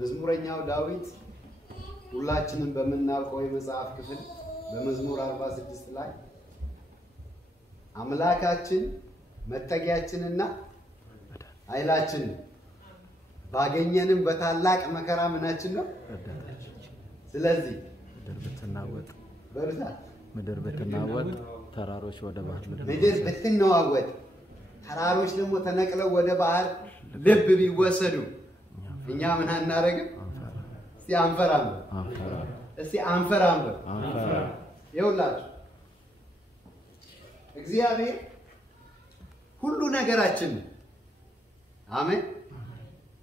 መዝሙረኛው ዳዊት ሁላችንም በመናውቀው የመጽሐፍ ክፍል በመዝሙር 46 ላይ አምላካችን መጠጊያችንና ኃይላችን ባገኘንም በታላቅ መከራ ምናችን ነው ስለዚህ ምድር ብትናወጥ ተራሮች ወደ ባህር ምድር ብትናወጥ ተራሮች ደግሞ ተነቅለው ወደ ባህር ልብ ቢወሰዱ እኛ ምን አናረግም እስቲ አንፈራም እስቲ አንፈራም ይውላችሁ እግዚአብሔር ሁሉ ነገራችን አሜን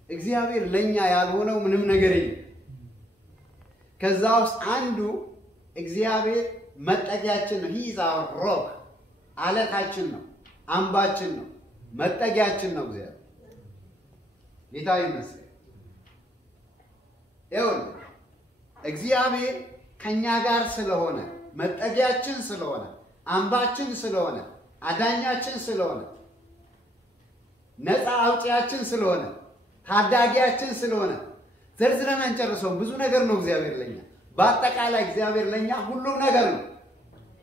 እግዚአብሔር ለኛ ያልሆነው ምንም ነገር የለም ከዛውስ አንዱ እግዚአብሔር መጠጊያችን ነው he is our rock አለታችን ነው አምባችን ነው መጠጊያችን ነው እግዚአብሔር ጌታ ይመስገን እግዚአብሔር ከኛ ጋር ስለሆነ መጠጊያችን ስለሆነ አምባችን ስለሆነ አዳኛችን ስለሆነ ነፃ አውጪያችን ስለሆነ ታዳጊያችን ስለሆነ ዘርዝረን አንጨርሰው ብዙ ነገር ነው እግዚአብሔር ለኛ በአጠቃላይ እግዚአብሔር ለኛ ሁሉም ነገር ነው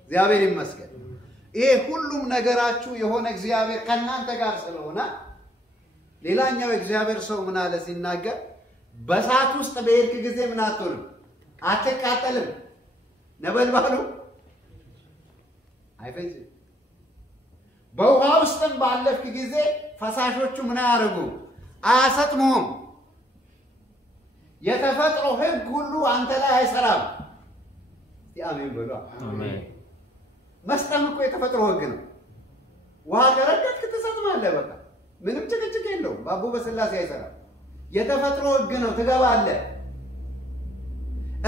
እግዚአብሔር ይመስገን ይሄ ሁሉም ነገራችሁ የሆነ እግዚአብሔር ከናንተ ጋር ስለሆነ ሌላኛው እግዚአብሔር ሰው ምን አለ ሲናገር በሳት ውስጥ በእርክ ጊዜ ምን አትሆንም አትቃጠልም ነበልባሉ አይፈጅ በውሃ ውስጥም ባለፍክ ጊዜ ፈሳሾቹ ምን ያደርጉ አያሰጥሙም የተፈጥሮ ህግ ሁሉ አንተ ላይ አይሰራም ያሜን በሉ አሜን መስጠም እኮ የተፈጥሮ ህግ ነው ውሃ ገረገጥክ ትሰጥማለህ በቃ ምንም ጭቅጭቅ የለውም ባቡ በስላሴ አይሰራም የተፈጥሮ ህግ ነው ትገባለህ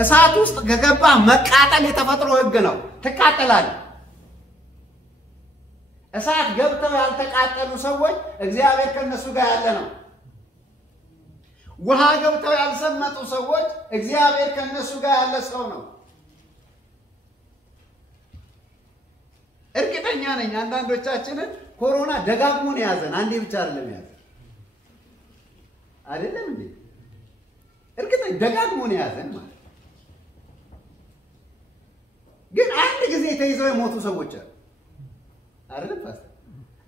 እሳት ውስጥ ገገባ መቃጠል የተፈጥሮ ህግ ነው ትቃጠላለህ እሳት ገብተው ያልተቃጠሉ ሰዎች እግዚአብሔር ከነሱ ጋር ያለ ነው ውሃ ገብተው ያልሰመጡ ሰዎች እግዚአብሔር ከነሱ ጋር ያለ ሰው ነው እርግጠኛ ነኝ አንዳንዶቻችንን ኮሮና ደጋግሞ ነው ያዘን አንዴ ብቻ አይደለም ያዘን አይደለም እንዴ እርግጠኛ ደጋግሞ ነው ያዘን ማለት ግን አንድ ጊዜ ተይዘው የሞቱ ሰዎች አሉ አይደለም ፓስተር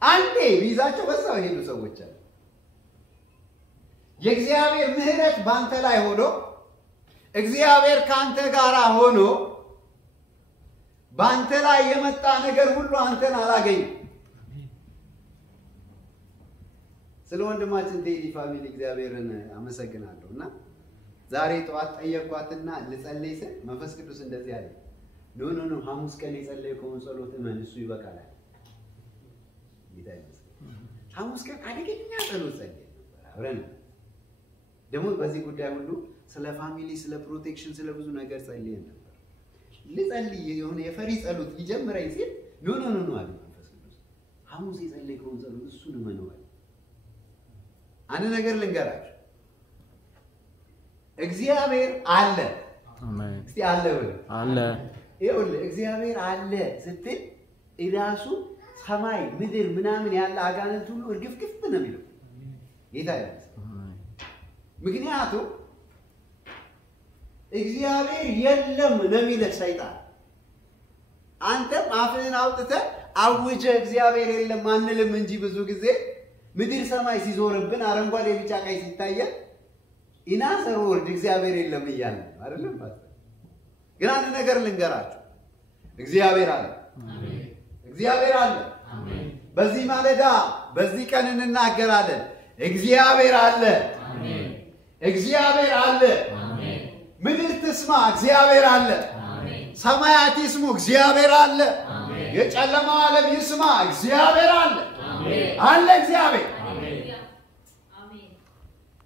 አንዴ ቢዛቸው በዛው ሄዱ ሰዎች አሉ የእግዚአብሔር ምህረት ባንተ ላይ ሆኖ እግዚአብሔር ካንተ ጋር ሆኖ ባንተ ላይ የመጣ ነገር ሁሉ አንተን አላገኝም ስለ ወንድማችን ቴዲ ፋሚሊ እግዚአብሔርን አመሰግናለሁና ዛሬ ጠዋት ጠየቅኳትና ልጸልይ ስል መንፈስ ቅዱስ እንደዚህ አለ ኖ ሐሙስ ቀን የጸለይከውን ጸሎት እመን እሱ ይበቃል ይታያል ሐሙስ ቀን አደገኛ ጸሎት ጸለይ አብረን ደግሞ በዚህ ጉዳይ ሁሉ ስለ ፋሚሊ ስለ ፕሮቴክሽን ስለ ብዙ ነገር ጸልየን ነበር ልጸልይ የሆነ የፈሪ ጸሎት ይጀምራል ሲል ኖ አለ መንፈስ ቅዱስ ሐሙስ የጸለይከውን ጸሎት እሱን እመነው አንድ ነገር ልንገራችሁ እግዚአብሔር አለ አሜን እስቲ አለ በል አለ ይኸውልህ እግዚአብሔር አለ ስትል እራሱ ሰማይ ምድር ምናምን ያለ አጋንንት ሁሉ እርግፍግፍ ነው የሚለው ጌታ ይመስገን ምክንያቱም እግዚአብሔር የለም ነው የሚለው ሰይጣን አንተም አፍህን አውጥተህ አውጀ እግዚአብሔር የለም አንልም እንጂ ብዙ ጊዜ ምድር ሰማይ ሲዞርብን አረንጓዴ ቢጫ ቀይ ሲታየን ኢናሰር ወርድ እግዚአብሔር የለም ይያል አይደለም ፓስተር ግን አንድ ነገር ልንገራችሁ እግዚአብሔር አለ አሜን እግዚአብሔር አለ አሜን በዚህ ማለዳ በዚህ ቀን እንናገራለን እግዚአብሔር አለ አሜን እግዚአብሔር አለ አሜን ምድር ትስማ እግዚአብሔር አለ አሜን ሰማያት ይስሙ እግዚአብሔር አለ አሜን የጨለማው ዓለም ይስማ እግዚአብሔር አለ አሜን አለ እግዚአብሔር አሜን አሜን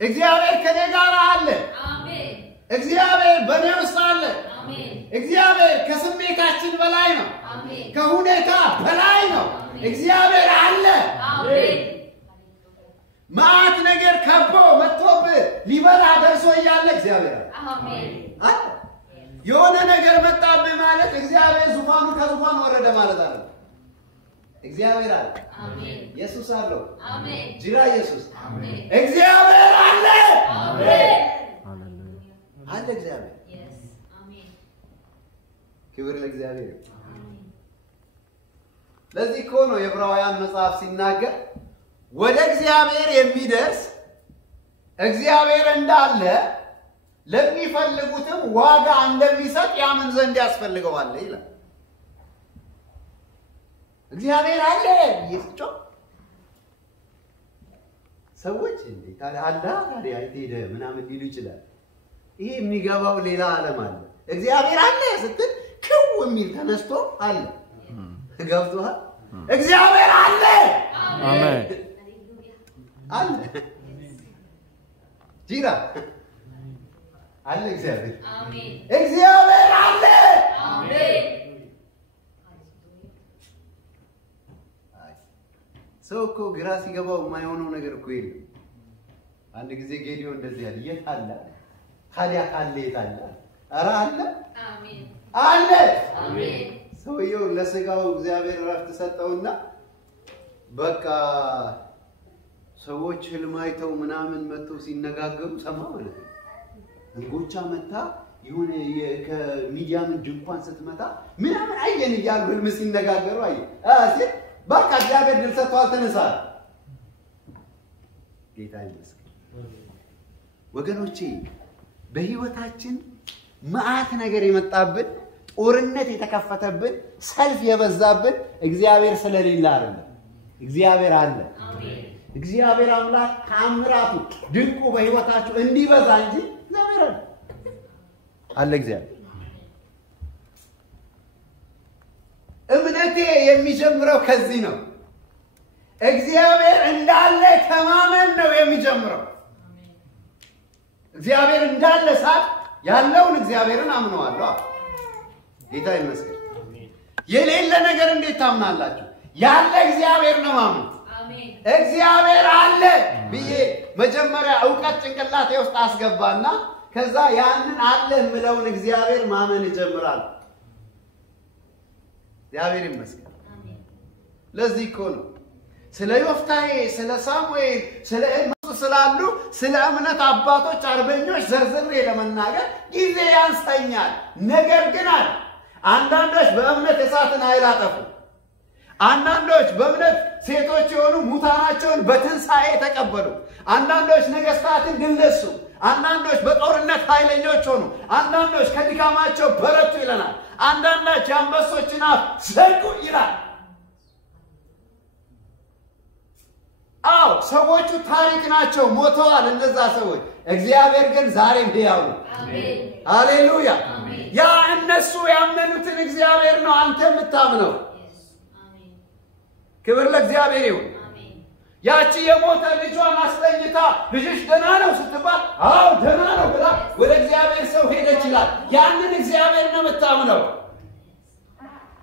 እግዚአብሔር ከኔ ጋር አለ አሜን እግዚአብሔር በኔ ውስጥ አለ አሜን እግዚአብሔር ከስሜታችን በላይ ነው አሜን ከሁኔታ በላይ ነው እግዚአብሔር አለ አሜን ማት ነገር ከቦ መጥቶብ ሊበላ ደርሶ ይያለ እግዚአብሔር አሜን የሆነ ነገር መጣብህ ማለት እግዚአብሔር ዙፋኑ ከዙፋኑ ወረደ ማለት አይደለም እግዚአብሔር አለ አሜን ኢየሱስ አለው አሜን ጅራ ኢየሱስ አሜን እግዚአብሔር አለ አሜን እግዚአብሔር ክብር ለእግዚአብሔር ለዚህ እኮ ነው የዕብራውያን መጽሐፍ ሲናገር ወደ እግዚአብሔር የሚደርስ እግዚአብሔር እንዳለ ለሚፈልጉትም ዋጋ እንደሚሰጥ ያምን ዘንድ ያስፈልገዋል ይላል እግዚአብሔር አለ ይስጮ ሰዎች እንዴ ታዲያ አይቴደ ምናምን ሊሉ ይችላል ይሄ የሚገባው ሌላ ዓለም አለ እግዚአብሔር አለ ስትል ክው የሚል ተነስቶ አለ ገብቶሃል እግዚአብሔር አለ አሜን አለ ጂራ አለ እግዚአብሔር አሜን እግዚአብሔር አለ አሜን ሰውኮ ግራ ሲገባው የማይሆነው ነገር እኮ የለም አንድ ጊዜ ጌዲዮን እንደዚህ ያለ የት አለ ታዲያ ካለ የት አለ ኧረ አለ አሜን አለ አሜን ሰውየው ለስጋው እግዚአብሔር ረፍት ሰጠውና በቃ ሰዎች ህልም አይተው ምናምን መጥተው ሲነጋገሩ ሰማ ማለት ነው እንጎቻ መጣ ይሁን ከሚዲያም ድንኳን ስትመጣ ምናምን አየን ይያሉ ህልም ሲነጋገሩ አየ አሲ በቃ እግዚአብሔር ድል ሰጥቷል ተነሳ ጌታ ይመስገን ወገኖቼ በህይወታችን መዓት ነገር የመጣብን ጦርነት የተከፈተብን ሰልፍ የበዛብን እግዚአብሔር ስለሌለ አይደለም እግዚአብሔር አለ አሜን እግዚአብሔር አምላክ ታምራቱ ድንቁ በህይወታችሁ እንዲበዛ እንጂ እግዚአብሔር አለ እግዚአብሔር እምነቴ የሚጀምረው ከዚህ ነው እግዚአብሔር እንዳለ ከማመን ነው የሚጀምረው እግዚአብሔር እንዳለ ሳት ያለውን እግዚአብሔርን አምነዋለሁ ጌታ ይመስገን የሌለ ነገር እንዴት ታምናላችሁ ያለ እግዚአብሔር ነው ማመን አሜን እግዚአብሔር አለ ብዬ መጀመሪያ ዕውቀት ጭንቅላቴ ውስጥ አስገባና ከዛ ያንን አለ ምለውን እግዚአብሔር ማመን ይጀምራል እግዚአብሔር ይመስገን አሜን ለዚህ እኮ ነው ስለ ዮፍታሔ ስለ ሳሙኤል ስለ እነሱ ስላሉ ስለ እምነት አባቶች አርበኞች ዘርዝሬ ለመናገር ጊዜ ያንሰኛል ነገር ግን አንዳንዶች በእምነት እሳትን ኃይል አጠፉ አንዳንዶች በእምነት ሴቶች የሆኑ ሙታናቸውን በትንሳኤ ተቀበሉ አንዳንዶች ነገስታትን ድል ነሱ አንዳንዶች በጦርነት ኃይለኞች ሆኑ አንዳንዶች ከድካማቸው በረቱ ይለናል አንዳንዶች አንበሶችን አፍ ዘጉ ይላል አው ሰዎቹ ታሪክ ናቸው ሞተዋል እነዛ ሰዎች እግዚአብሔር ግን ዛሬም ሕያው ነው አሜን ሃሌሉያ አሜን ያ እነሱ ያመኑትን እግዚአብሔር ነው አንተ የምታምነው አሜን ክብር ለእግዚአብሔር ይሁን አሜን ያቺ የሞተ ልጇን አስለኝታ ልጅሽ ደህና ነው ስትባል አው ደህና ነው ብላ ወደ እግዚአብሔር ሰው ሄደች ይላል ያንን እግዚአብሔር ነው የምታምነው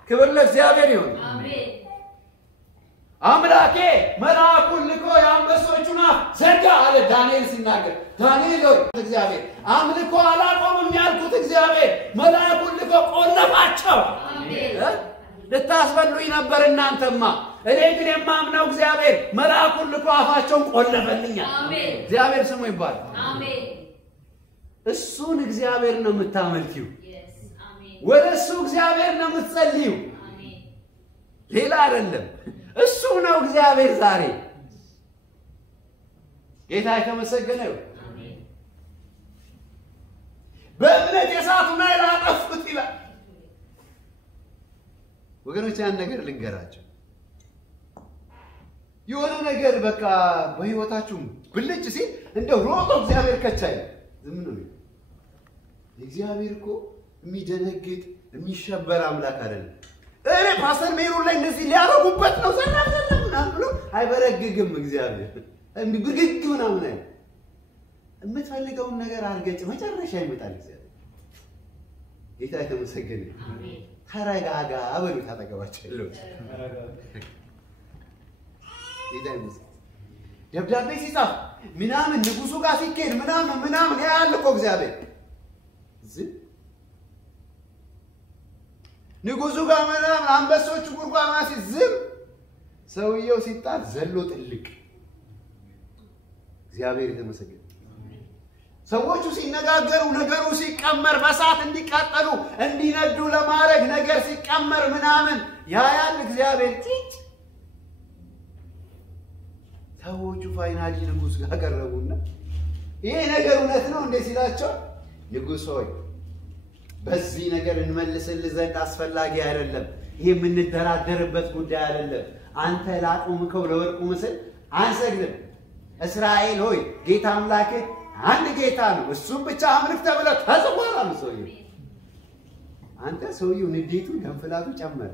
ክብር ለእግዚአብሔር ይሁን አሜን አምላኬ መልአኩን ልኮ ያንበሶቹን አፍ ዘጋ አለ ዳንኤል ሲናገር ዳንኤል ሆይ እግዚአብሔር አምልኮ አላቆምም ያልኩት እግዚአብሔር መልአኩን ልኮ ቆለፋቸው አሜን ልታስበሉኝ ነበር እናንተማ እኔ ግን የማምነው እግዚአብሔር መልአኩን ልኮ አፋቸውን ቆለፈልኛል አሜን እግዚአብሔር ስሙ ይባረክ አሜን እሱን እግዚአብሔር ነው የምታመልኪው አሜን ወደሱ እግዚአብሔር ነው የምትጸልዩ አሜን ሌላ አይደለም እሱ ነው እግዚአብሔር ዛሬ ጌታ የተመሰገነ ይሁን አሜን በእምነት የሳቱና ያላጠፉት ይላል ወገኖች ያን ነገር ልንገራቸው የሆነ ነገር በቃ በህይወታችሁ ብልጭ ሲል እንደ ሮጦ እግዚአብሔር ከቻይ ዝም ነው እግዚአብሔር እኮ የሚደነግጥ የሚሸበር አምላክ አይደለም ፓስተር ሜሩ ላይ እንደዚህ ሊያረጉበት ነው ሰላም ብሎ አይበረግግም እግዚአብሔር እንዴ ብርግግ ምናምን አይደል የምትፈልገውን ነገር አርገጭ መጨረሻ ይመጣል እግዚአብሔር ጌታ የተመሰገነ አሜን ተረጋጋ አበሉ ታጠገባቸው ጌታ ይመስገን ደብዳቤ ሲጻፍ ምናምን ንጉሱ ጋር ሲኬድ ምናምን ያልቆ እግዚአብሔር ንጉሱ ጋር ምናምን አንበሶቹ ጉርጓማ ሲዝም ሰውየው ሲጣል ዘሎ ጥልቅ እግዚአብሔር የተመሰገነ ሰዎቹ ሲነጋገሩ ነገሩ ሲቀመር በሳት እንዲቃጠሉ እንዲነዱ ለማድረግ ነገር ሲቀመር ምናምን ያያል እግዚአብሔር ጥጭ ሰዎቹ ፋይናሊ ንጉስ ጋር ቀረቡና ይሄ ነገር እውነት ነው እንዴ ሲላቸው ንጉስ ሆይ በዚህ ነገር እንመልስልህ ዘንድ አስፈላጊ አይደለም ይሄ የምንደራደርበት ጉዳይ አይደለም አንተ ላቆምከው ለወርቁ ምስል አንሰግድም እስራኤል ሆይ ጌታ አምላክህ አንድ ጌታ ነው እሱም ብቻ አምልክ ተብለ ተጽፏል አሉ ሰውዬው አንተ ሰውዬው ንዴቱ ገንፍላቱ ጨመረ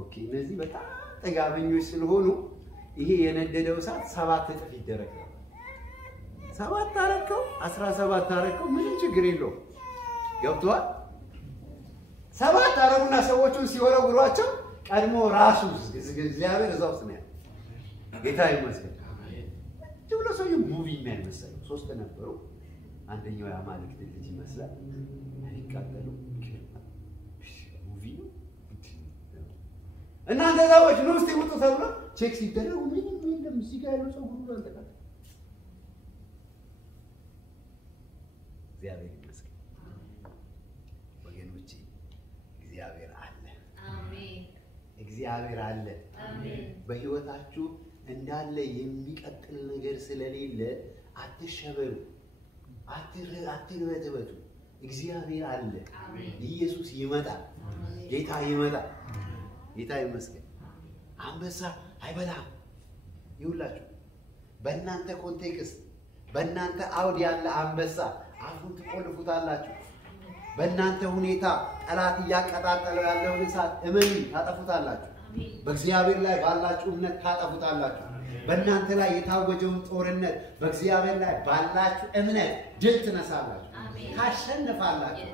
ኦኬ እነዚህ በጣም ጠጋበኞች ስለሆኑ ይሄ የነደደው እሳት 7 እጥፍ ይደረጋል 7 አረከው 17 አረከው ምንም ችግር የለውም ገብቷል 7 አረጉና ሰዎቹን ሲወረውሯቸው ቀድሞ ራሱ እግዚአብሔር እዛው ነው ጌታ ይመስገን ሁሉ ሰውዬው ሙቪ የሚያመሰል 3 ነበሩ አንደኛው ያማልክ ልጅ ይመስላል አይቀበሉ ሙቪ ነው እናንተ ዛዎች ነው እስቲ ወጡ ተብሎ ቼክ ሲደረጉ ምንም የለም እዚህ ጋር ያለው ሰው ሁሉ አንተካለ እግዚአብሔር ይመስገን ወገኖቼ እግዚአብሔር አለ አሜን እግዚአብሔር አለ አሜን በህይወታችሁ እንዳለ የሚቀጥል ነገር ስለሌለ አትሸበሩ አትርበትበቱ እግዚአብሔር አለ አሜን ኢየሱስ ይመጣል ጌታ ይመጣል ጌታ ይመስገን አንበሳ አይበላም ይውላችሁ በእናንተ ኮንቴክስት በእናንተ አውድ ያለ አንበሳ አፉን ትቆልፉታላችሁ በእናንተ ሁኔታ ጠላት ያቀጣጠለው ያለውን እሳት እመኑ ታጠፉታላችሁ በእግዚአብሔር ላይ ባላችሁ እምነት ታጠፉታላችሁ በእናንተ ላይ የታወጀውን ጦርነት በእግዚአብሔር ላይ ባላችሁ እምነት ድል ትነሳላችሁ ታሸንፋላችሁ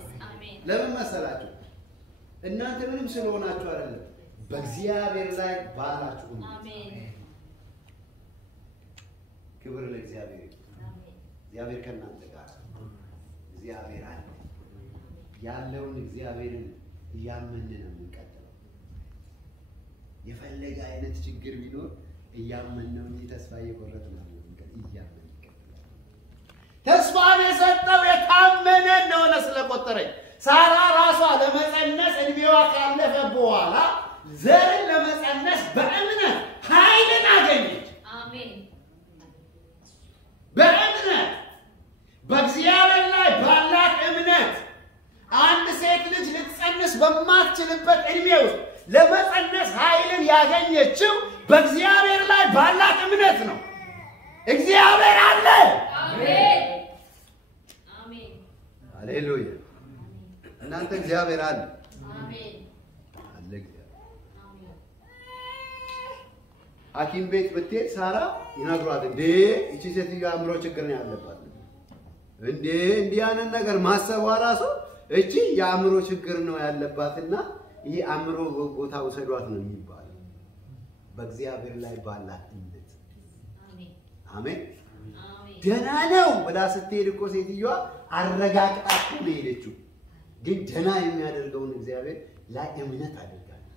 ለምን መሰላችሁ እናንተ ምንም ስለሆናችሁ አይደለም በእግዚአብሔር ላይ ባላችሁ አሜን ክብር ለእግዚአብሔር አሜን እግዚአብሔር ከእናንተ ጋር እግዚአብሔር አለ ያለውን እግዚአብሔርን እያመንን ነው የምንቀጥለው የፈለገ አይነት ችግር ቢኖር እያመንነው እንጂ ተስፋ እየቆረጥን ነው እያመን ተስፋ የሰጠው የታመነ እንደሆነ ስለቆጠረኝ ሳራ ራሷ ለመጸነስ እድሜዋ ካለፈ በኋላ ዘርን ለመጸነስ በእምነት ኃይልን አገኘች አሜን በእምነት በእግዚአብሔር ላይ ባላት እምነት አንድ ሴት ልጅ ልትጸንስ በማትችልበት እድሜ ውስጥ ለመጸነስ ኃይልን ያገኘችው በእግዚአብሔር ላይ ባላት እምነት ነው እግዚአብሔር አለ አሜን አሜን ሃሌሉያ እናንተ እግዚአብሔር አለ አሜን አለ አሜን ሐኪም ቤት ብትሄድ ሳራ ይነግሯት እንዴ እቺ ሴትዮ አእምሮ ችግር ነው ያለባት እንዴ እንዲያንን ነገር ማሰቧ ራሱ እቺ የአእምሮ ችግር ነው ያለባትና ይሄ አእምሮ ቦታ ወሰዷት ነው የሚባለው በእግዚአብሔር ላይ ባላት እምነት አሜን አሜን አሜን ደህና ነው ብላ ስትሄድ እኮ ሴትዮዋ አረጋግጣት ነው የሄደችው ግን ደህና የሚያደርገውን እግዚአብሔር ላይ እምነት አድርጋለች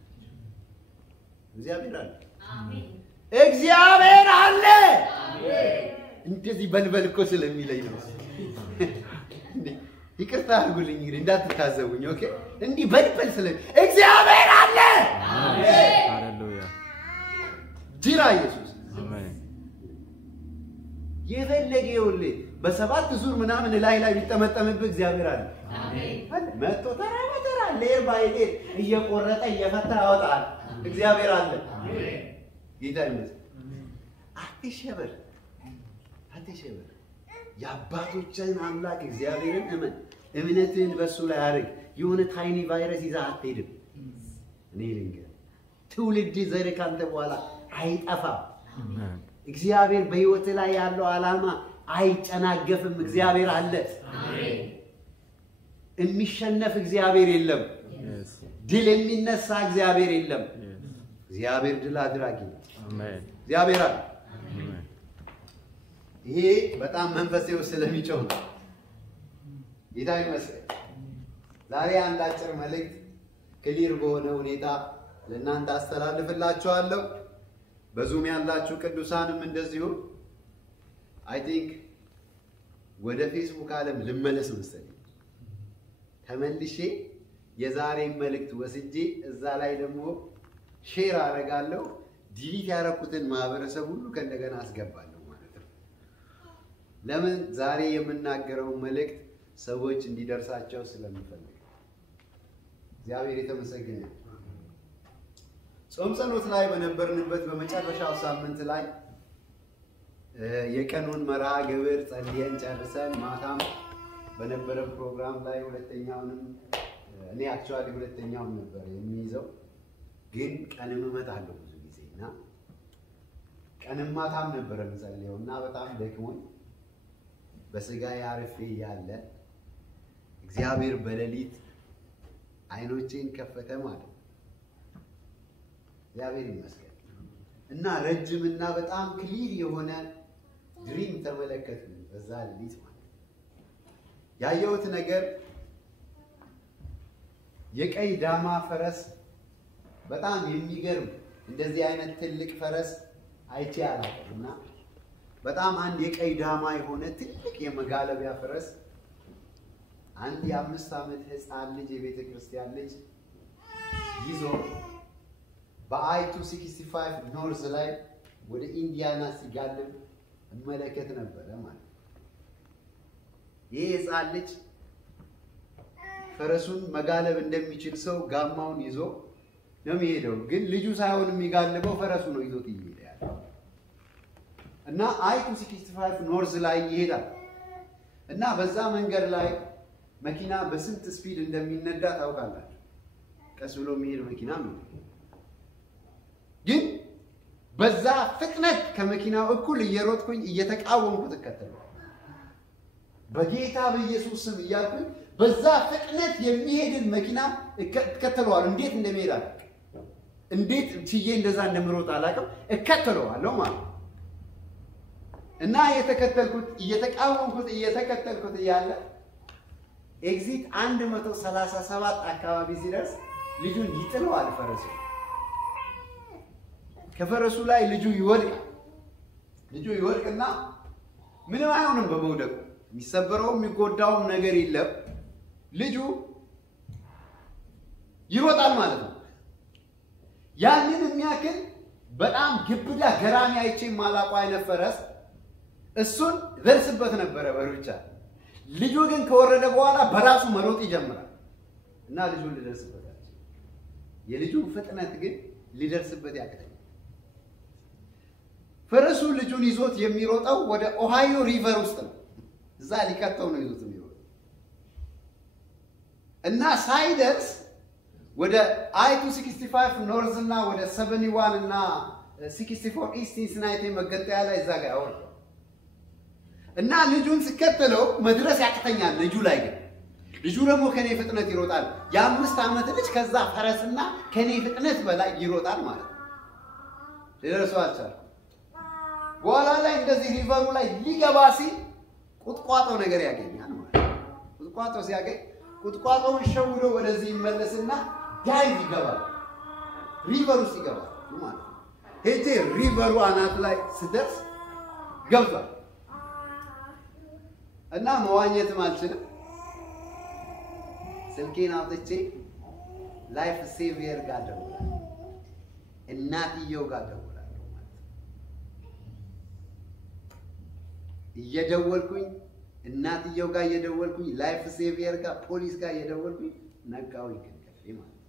እግዚአብሔር አለ አሜን እግዚአብሔር አለ አሜን እንደዚህ በልበል እኮ ስለሚለኝ ነው ይቅርታ አድርጉልኝ እንግዲህ እንዳትታዘቡኝ ኦኬ እንዲህ በልበል ስለ እግዚአብሔር አለ አሜን ሃሌሉያ ጅራ ኢየሱስ አሜን የፈለገው በሰባት ዙር ምናምን ላይ ቢጠመጠምብ እግዚአብሔር አለ አሜን መጥቶ ተራ በተራ ሌር ባይሌር እየቆረጠ እየፈታ ያወጣል እግዚአብሔር አለ አሜን ጌታ ይመስገን አትሸበር የአባቶችን አምላክ እግዚአብሔርን እመን እምነትን በሱ ላይ አድርግ የሆነ ታይኒ ቫይረስ ይዛ አትሄድም እኔ ልንገር ትውልድ ዘር ካንተ በኋላ አይጠፋም እግዚአብሔር በህይወት ላይ ያለው ዓላማ አይጨናገፍም እግዚአብሔር አለ አሜን የሚሸነፍ እግዚአብሔር የለም ድል የሚነሳ እግዚአብሔር የለም እግዚአብሔር ድል አድራጊ አሜን እግዚአብሔር አለ አሜን ይሄ በጣም መንፈሴው ስለሚጮህ ነው ጌታ ይመስገን ዛሬ አንድ አጭር መልእክት ክሊር በሆነ ሁኔታ ለእናንተ አስተላልፍላችኋለሁ በዙም ያላችሁ ቅዱሳንም እንደዚሁ አይ ቲንክ ወደ ፌስቡክ ዓለም ልመለስ መሰለኝ። ተመልሼ የዛሬን መልእክት ወስጄ እዛ ላይ ደግሞ ሼር አደርጋለሁ። ዲሊት ያደረኩትን ማህበረሰብ ሁሉ ከእንደገና አስገባለሁ ማለት ነው። ለምን ዛሬ የምናገረው መልእክት ሰዎች እንዲደርሳቸው ስለምፈልግ። እግዚአብሔር የተመሰገነ። ጾም ጸሎት ላይ በነበርንበት በመጨረሻው ሳምንት ላይ የቀኑን መርሃ ግብር ጸልየን ጨርሰን ማታም በነበረ ፕሮግራም ላይ ሁለተኛውንም እኔ አክቹአሊ ሁለተኛውን ነበር የሚይዘው፣ ግን ቀንም እመጣለሁ ብዙ ጊዜና ቀንም ማታም ነበር የምጸልየውና በጣም ደክሞኝ በስጋዬ አርፌ ያለ እግዚአብሔር በሌሊት አይኖቼን ከፈተ ማለት ነው። እግዚአብሔር ይመስገን እና ረጅምና በጣም ክሊር የሆነ ድሪም ተመለከትኩ በዛ ሌሊት ማለት ነው። ያየሁት ነገር የቀይ ዳማ ፈረስ በጣም የሚገርም እንደዚህ አይነት ትልቅ ፈረስ አይቼ አላውቅምና በጣም አንድ የቀይ ዳማ የሆነ ትልቅ የመጋለቢያ ፈረስ አንድ የ5 ዓመት ህፃን ልጅ የቤተ ክርስቲያን ልጅ ይዞ በአይ-265 ኖርዝ ላይ ወደ ኢንዲያና ሲጋልብ እመለከት ነበረ ማለት ነው። ይሄ ህፃን ልጅ ፈረሱን መጋለብ እንደሚችል ሰው ጋማውን ይዞ ነው የሚሄደው፣ ግን ልጁ ሳይሆን የሚጋልበው ፈረሱ ነው ይዞት ይሄዳል እና አይ-265 ኖርዝ ላይ ይሄዳል እና በዛ መንገድ ላይ መኪና በስንት ስፒድ እንደሚነዳ ታውቃላችሁ? ቀስ ብሎ የሚሄድ መኪና ነው። ግን በዛ ፍጥነት ከመኪናው እኩል እየሮጥኩኝ እየተቃወምኩት እከተለዋለሁ። በጌታ በኢየሱስ ስም እያልኩኝ በዛ ፍጥነት የሚሄድን መኪና እከተለዋለሁ። እንዴት እንደሚሄድ አላውቅም። እንዴት ችዬ እንደዛ እንደምሮጥ አላውቅም። እከተለዋለሁ ማለት እና እየተከተልኩት እያለ ኤግዚት 137 አካባቢ ሲደርስ ልጁን ይጥለዋል ፈረሱ። ከፈረሱ ላይ ልጁ ይወድቅና ምንም አይሆንም በመውደቁ። የሚሰበረው የሚጎዳውም ነገር የለም። ልጁ ይሮጣል ማለት ነው። ያንን የሚያክል በጣም ግብዳ ገራሚ አይቼ ማላቋ አይነት ፈረስ እሱን ደርስበት ነበረ በሩጫ። ልጁ ግን ከወረደ በኋላ በራሱ መሮጥ ይጀምራል እና ልጁን ሊደርስበት አልቻለም። የልጁ ፍጥነት ግን ሊደርስበት ያቅተኛል። ፈረሱ ልጁን ይዞት የሚሮጠው ወደ ኦሃዮ ሪቨር ውስጥ ነው። እዛ ሊከተው ነው ይዞት የሚሮጠው እና ሳይደርስ ወደ አይ-265 ኖርዝ እና ወደ 71 እና 64 ኢስት ሲንሲናቲ መገንጠያ ላይ እዛ ጋር ያወርደው እና ልጁን ሲከተለው መድረስ ያቅተኛል። ልጁ ደግሞ ከኔ ፍጥነት ይሮጣል። የ5 ዓመት ልጅ ከዛ ፈረስና ከኔ ፍጥነት በላይ ይሮጣል ማለት ነው። ሊደርሰው አልቻለም። በኋላ ላይ እንደዚህ ሪቨሩ ላይ ሊገባ ሲል ቁጥቋጦ ነገር ያገኛል ማለት ነው። ቁጥቋጦ ሲያገኝ ቁጥቋጦውን ሸውዶ ወደዚህ ይመለስና ዳይቭ ይገባል። ሪቨሩ ውስጥ ይገባል ማለት ነው። ሄጄ ሪቨሩ አናት ላይ ስደርስ ገብቷል እና መዋኘትም አልችልም። ስልኬን አውጥቼ ላይፍ ሴቪየር ጋር ደውላለሁ፣ እናትየው ጋር ደውላለሁ ማለት ነው። እየደወልኩኝ እናትየው ጋር እየደወልኩኝ ላይፍ ሴቪየር ጋር ፖሊስ ጋር እየደወልኩኝ ነቃው ይከንከፍ ማለት ነው።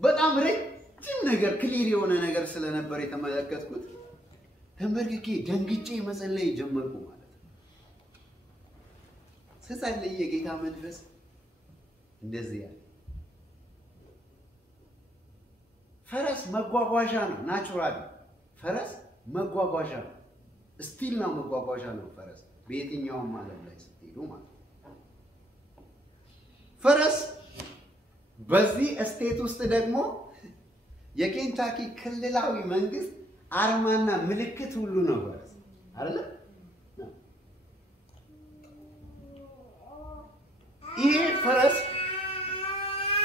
በጣም ረጅም ነገር ክሊር የሆነ ነገር ስለነበር የተመለከትኩት ተንበርክኬ ደንግጬ መጸለይ ጀመርኩ ማለት ነው። ስጸልይ የጌታ መንፈስ እንደዚህ ያለ ፈረስ መጓጓዣ ነው። ናቹራል ፈረስ መጓጓዣ ነው። ስቲል ነው መጓጓዣ ነው ፈረስ በየትኛውም ዓለም ላይ ስትሄዱ ማለት ነው። ፈረስ በዚህ ስቴት ውስጥ ደግሞ የኬንታኪ ክልላዊ መንግስት አርማና ምልክት ሁሉ ነው ፈረስ አይደል? ይሄ ፈረስ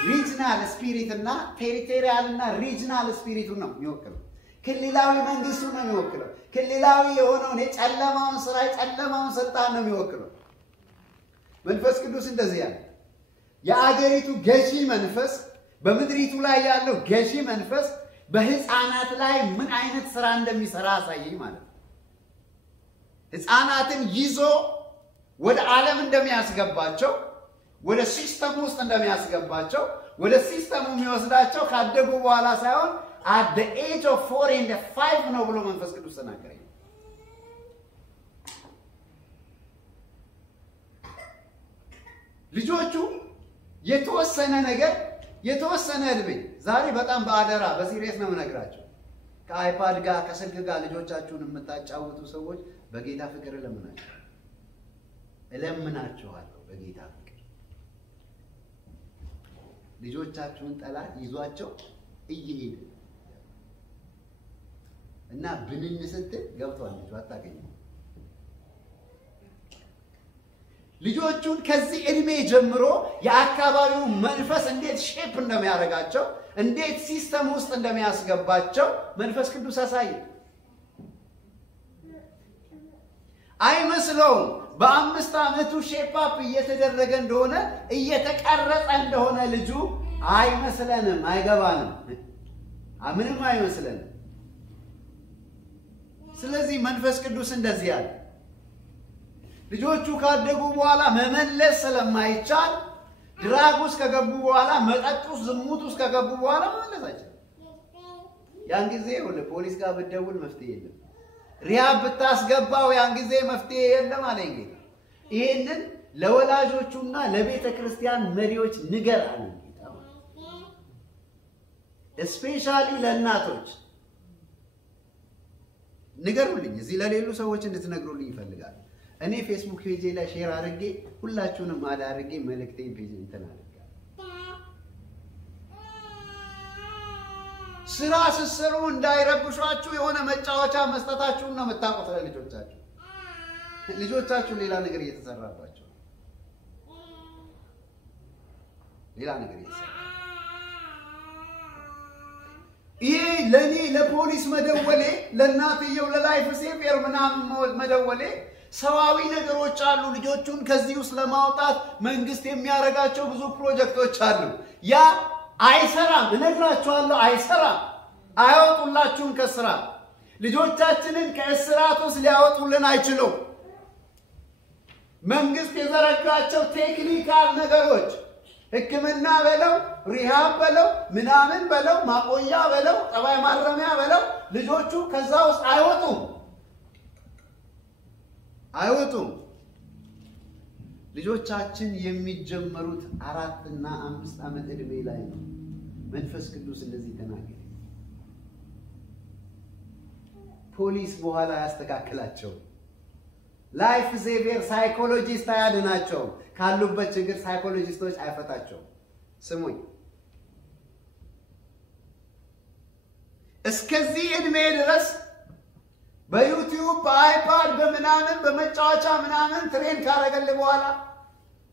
ሪጅናል ስፒሪት እና ቴሪቶሪያል እና ሪጅናል ስፒሪቱን ነው የሚወክለው። ክልላዊ መንግስቱን ነው የሚወክለው። ክልላዊ የሆነውን የጨለማውን ስራ የጨለማውን ስልጣን ነው የሚወክለው። መንፈስ ቅዱስ እንደዚህ ያለ የአገሪቱ ገዢ መንፈስ በምድሪቱ ላይ ያለው ገዢ መንፈስ በህፃናት ላይ ምን አይነት ስራ እንደሚሰራ አሳየኝ ማለት ነው። ህፃናትን ይዞ ወደ ዓለም እንደሚያስገባቸው ወደ ሲስተም ውስጥ እንደሚያስገባቸው ወደ ሲስተሙ የሚወስዳቸው ካደጉ በኋላ ሳይሆን at the age of 4 and 5 ነው ብሎ መንፈስ ቅዱስ ተናገረኝ። ልጆቹ የተወሰነ ነገር የተወሰነ እድሜ ዛሬ በጣም በአደራ በሲሪየስ ነው የምነግራቸው። ከአይፓድ ጋር ከስልክ ጋር ልጆቻችሁን የምታጫውቱ ሰዎች በጌታ ፍቅር እለምናችኋለሁ በጌታ ፍቅር ልጆቻችሁን ጠላት ይዟቸው እየሄደ እና ብንን ስትል ገብቷል ልጅ አታገኙ። ልጆቹን ከዚህ እድሜ ጀምሮ የአካባቢው መንፈስ እንዴት ሼፕ እንደሚያደርጋቸው እንዴት ሲስተም ውስጥ እንደሚያስገባቸው መንፈስ ቅዱስ አሳየ። አይመስለውም በ5 ዓመቱ ሼፕ አፕ እየተደረገ እንደሆነ እየተቀረጸ እንደሆነ ልጁ አይመስለንም፣ አይገባንም፣ ምንም አይመስለንም። ስለዚህ መንፈስ ቅዱስ እንደዚህ ያለ ልጆቹ ካደጉ በኋላ መመለስ ስለማይቻል ድራግ ውስጥ ከገቡ በኋላ መጠጥ ውስጥ ዝሙት ውስጥ ከገቡ በኋላ መመለስ አይቻልም። ያን ጊዜ ፖሊስ ጋር ብትደውል መፍትሄ የለም። ሪሃብ ብታስገባው ያን ጊዜ መፍትሄ የለም አለኝ ጌታ። ይሄንን ለወላጆቹና ለቤተ ክርስቲያን መሪዎች ንገር አለኝ ጌታ። እስፔሻሊ ለእናቶች ንገሩልኝ። እዚህ ለሌሉ ሰዎች እንድትነግሩልኝ ይፈልጋል። እኔ ፌስቡክ ፔጅ ላይ ሼር አድርጌ ሁላችሁንም አዳርጌ መልእክቴን ፔጅ እንተናለሁ። ስራ ስሰሩ እንዳይረብሿችሁ የሆነ መጫወቻ መስጠታችሁን ነው የምታውቁት ለልጆቻችሁ። ልጆቻችሁ ሌላ ነገር እየተሰራባቸው ሌላ ነገር እየተሰራ ይሄ ለኔ ለፖሊስ መደወሌ ለእናትየው ለላይፍ ሴቨር ምናምን መደወሌ ሰዋዊ ነገሮች አሉ። ልጆቹን ከዚህ ውስጥ ለማውጣት መንግስት የሚያረጋቸው ብዙ ፕሮጀክቶች አሉ። ያ አይሰራም፣ እነግራችኋለሁ፣ አይሰራም። አይወጡላችሁም ከስራ። ልጆቻችንን ከእስራት ውስጥ ሊያወጡልን አይችሉም። መንግስት የዘረጋቸው ቴክኒካል ነገሮች ሕክምና በለው ሪሃብ በለው ምናምን በለው ማቆያ በለው ጠባይ ማረሚያ በለው ልጆቹ ከዛ ውስጥ አይወጡም። ልጆቻችን የሚጀመሩት 4 እና 5 ዓመት እድሜ ላይ ነው። መንፈስ ቅዱስ እንደዚህ ተናገረ። ፖሊስ በኋላ ያስተካክላቸው። ላይፍ ሴቨር ሳይኮሎጂስት አያድናቸው። ካሉበት ችግር ሳይኮሎጂስቶች አይፈታቸው። ስሙኝ፣ እስከዚህ እድሜ ድረስ በዩቲዩብ በአይፓድ በምናምን በመጫወቻ ምናምን ትሬን ካረገል በኋላ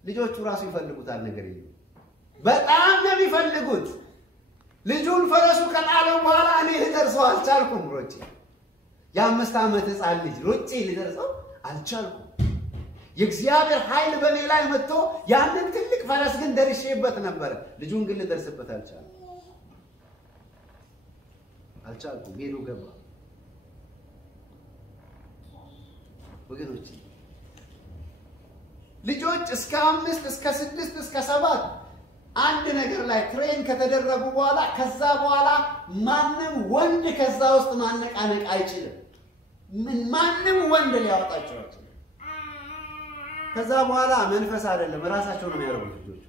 ልጆቹ ራሱ ይፈልጉታል ነገር ይሄ በጣም ነው የሚፈልጉት። ልጁን ፈረሱ ከጣለው በኋላ እኔ ልደርሰው አልቻልኩም። ሮጬ የ5 ዓመት ህፃን ልጅ ሮጬ ልደርሰው አልቻልኩም። የእግዚአብሔር ኃይል በኔ ላይ መጥቶ ያንን ትልቅ ፈረስ ግን ደርሼበት ነበር። ልጁን ግን ልደርስበት አልቻልኩም። ሄዶ ገባ። ወገኖች ልጆች እስከ 5 እስከ 6 እስከ 7 አንድ ነገር ላይ ትሬን ከተደረጉ በኋላ ከዛ በኋላ ማንም ወንድ ከዛ ውስጥ ማነቃነቅ አይችልም። ማንም ወንድ ሊያወጣቸው አይችልም። ከዛ በኋላ መንፈስ አይደለም ራሳቸው ነው የሚያደርጉት ልጆች።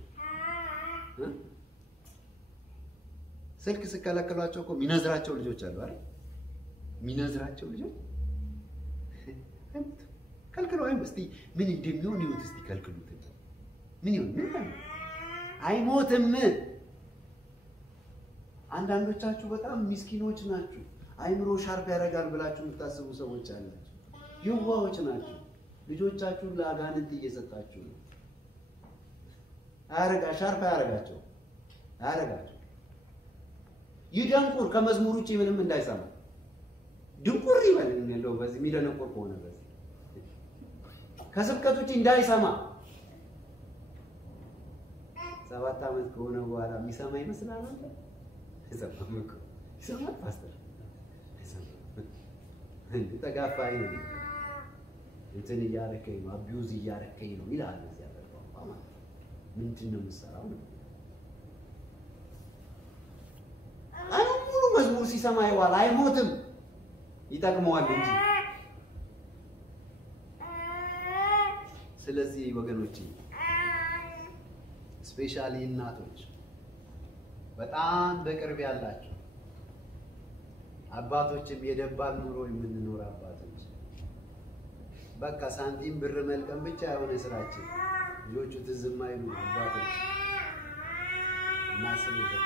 ስልክ ሲከለክሏቸው እኮ ሚነዝራቸው ልጆች አሉ አይደል? ሚነዝራቸው ልጆች ከልክለው እስቲ ምን እንደሚሆን ይሁት እስቲ ከልክሉት። ምን ይሁን ምን አይሞትም። አንዳንዶቻችሁ በጣም ምስኪኖች ናችሁ። አይምሮ ሻርፕ ያደርጋል ብላችሁ የምታስቡ ሰዎች አላችሁ። የዋሆች ናችሁ። ልጆቻችሁን ለአጋንንት እየሰጣችሁ ነው። ሻርፕ ያደርጋቸው። ይደንቁር ከመዝሙር ውጪ ምንም እንዳይሰማ ድንቁር ይበል እንደው በዚህ የሚደነቁር ከሆነ በዚህ ከስብከቶች እንዳይሰማ 7 ዓመት ከሆነ በኋላ የሚሰማ ይመስላል አይደል? ይሰማል ፓስተር ተጋፋይ ነው እንትን እያረከኝ ነው አቢዩዝ እያረከኝ ነው ይላል እዚያ ያለው ማለት ምንድነው የምሰራው ነው ሙሉ መዝሙር ሲሰማ ይዋል አይሞትም ይጠቅመዋል እንጂ ስለዚህ ወገኖቼ ስፔሻሊ እናቶች በጣም በቅርብ ያላችሁ አባቶችም የደባል ኑሮ የምንኖር አባቶች በቃ ሳንቲም ብር መልቀም ብቻ የሆነ ስራችን ልጆቹ ትዝም አይሉ አባቶች እናስብበት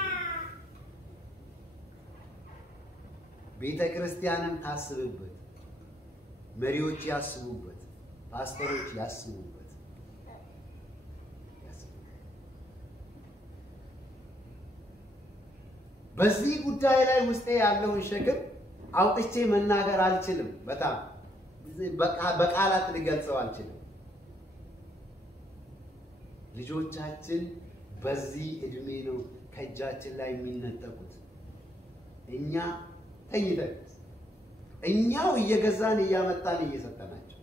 ቤተ ክርስቲያንም ታስብበት መሪዎች ያስቡበት ፓስተሮች ያስቡበት በዚህ ጉዳይ ላይ ውስጤ ያለውን ሸክም አውጥቼ መናገር አልችልም በጣም በቃላት ልገልጸው አልችልም ልጆቻችን በዚህ እድሜ ነው ከእጃችን ላይ የሚነጠቁት እኛ ተይተን እኛው እየገዛን እያመጣን እየሰጠናቸው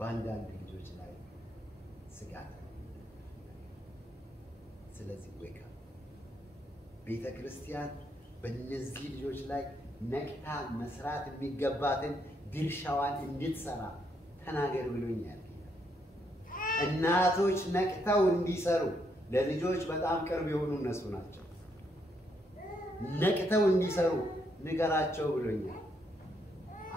ባንዳንድ ልጆች ላይ ስጋት ስለዚህ ወይካ ቤተ ክርስቲያን በእነዚህ ልጆች ላይ ነቅታ መስራት የሚገባትን ድርሻዋን እንድትሰራ ተናገር ብሎኛል እናቶች ነቅተው እንዲሰሩ ለልጆች በጣም ቅርብ የሆኑ እነሱ ናቸው ነቅተው እንዲሰሩ ንገራቸው ብሎኛል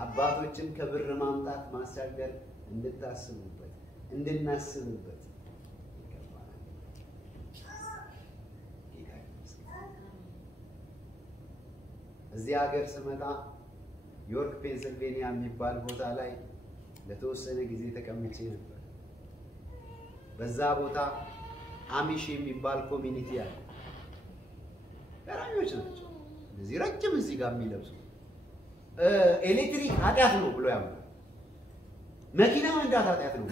አባቶችን ከብር ማምጣት ማስቸገር እንድታስቡበት እንድናስብበት እዚህ ሀገር ስመጣ ዮርክ ፔንሲልቬኒያ የሚባል ቦታ ላይ ለተወሰነ ጊዜ ተቀምጬ ነበር በዛ ቦታ አሚሽ የሚባል ኮሚኒቲ አለ ገራሚዎች ናቸው እዚህ ረጅም እዚህ ጋር የሚለብሱ ኤሌክትሪክ ኃጢአት ነው ብሎ ያምናሉ መኪና መንዳት ኃጢአት ነው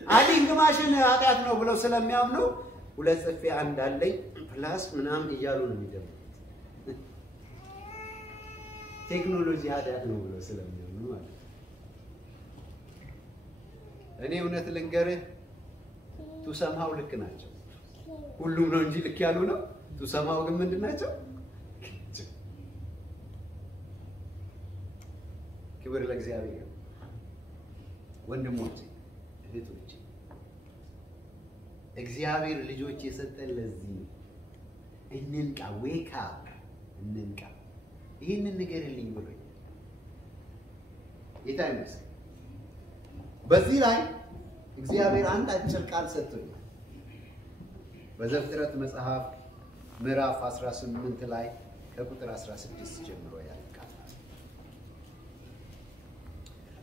አዲንግ ማሽን ኃጢአት ነው ብለው ስለሚያምኑ ሁለት ጽፌ አንድ አለኝ ፕላስ ምናምን እያሉ ነው የሚደምጡት ቴክኖሎጂ ኃጢአት ነው ብለው ስለሚያምኑ ማለት እኔ እውነት ልንገርህ ቱሰማው ልክ ናቸው ሁሉም ነው እንጂ ልክ ያሉ ነው ቱሰማው ግን ምንድናቸው ክብር ለእግዚአብሔር ወንድሞቼ እህቶቼ እግዚአብሔር ልጆች የሰጠን ለዚህ ነው እንንቃ ዌክ አፕ እንንቃ ይሄንን ንገርልኝ ብሎኝ ይታይምስ በዚህ ላይ እግዚአብሔር አንድ አጭር ቃል ሰጥቶኛል በዘፍጥረት መጽሐፍ ምዕራፍ 18 ላይ ከቁጥር 16 ጀምሮ ያለ ቃል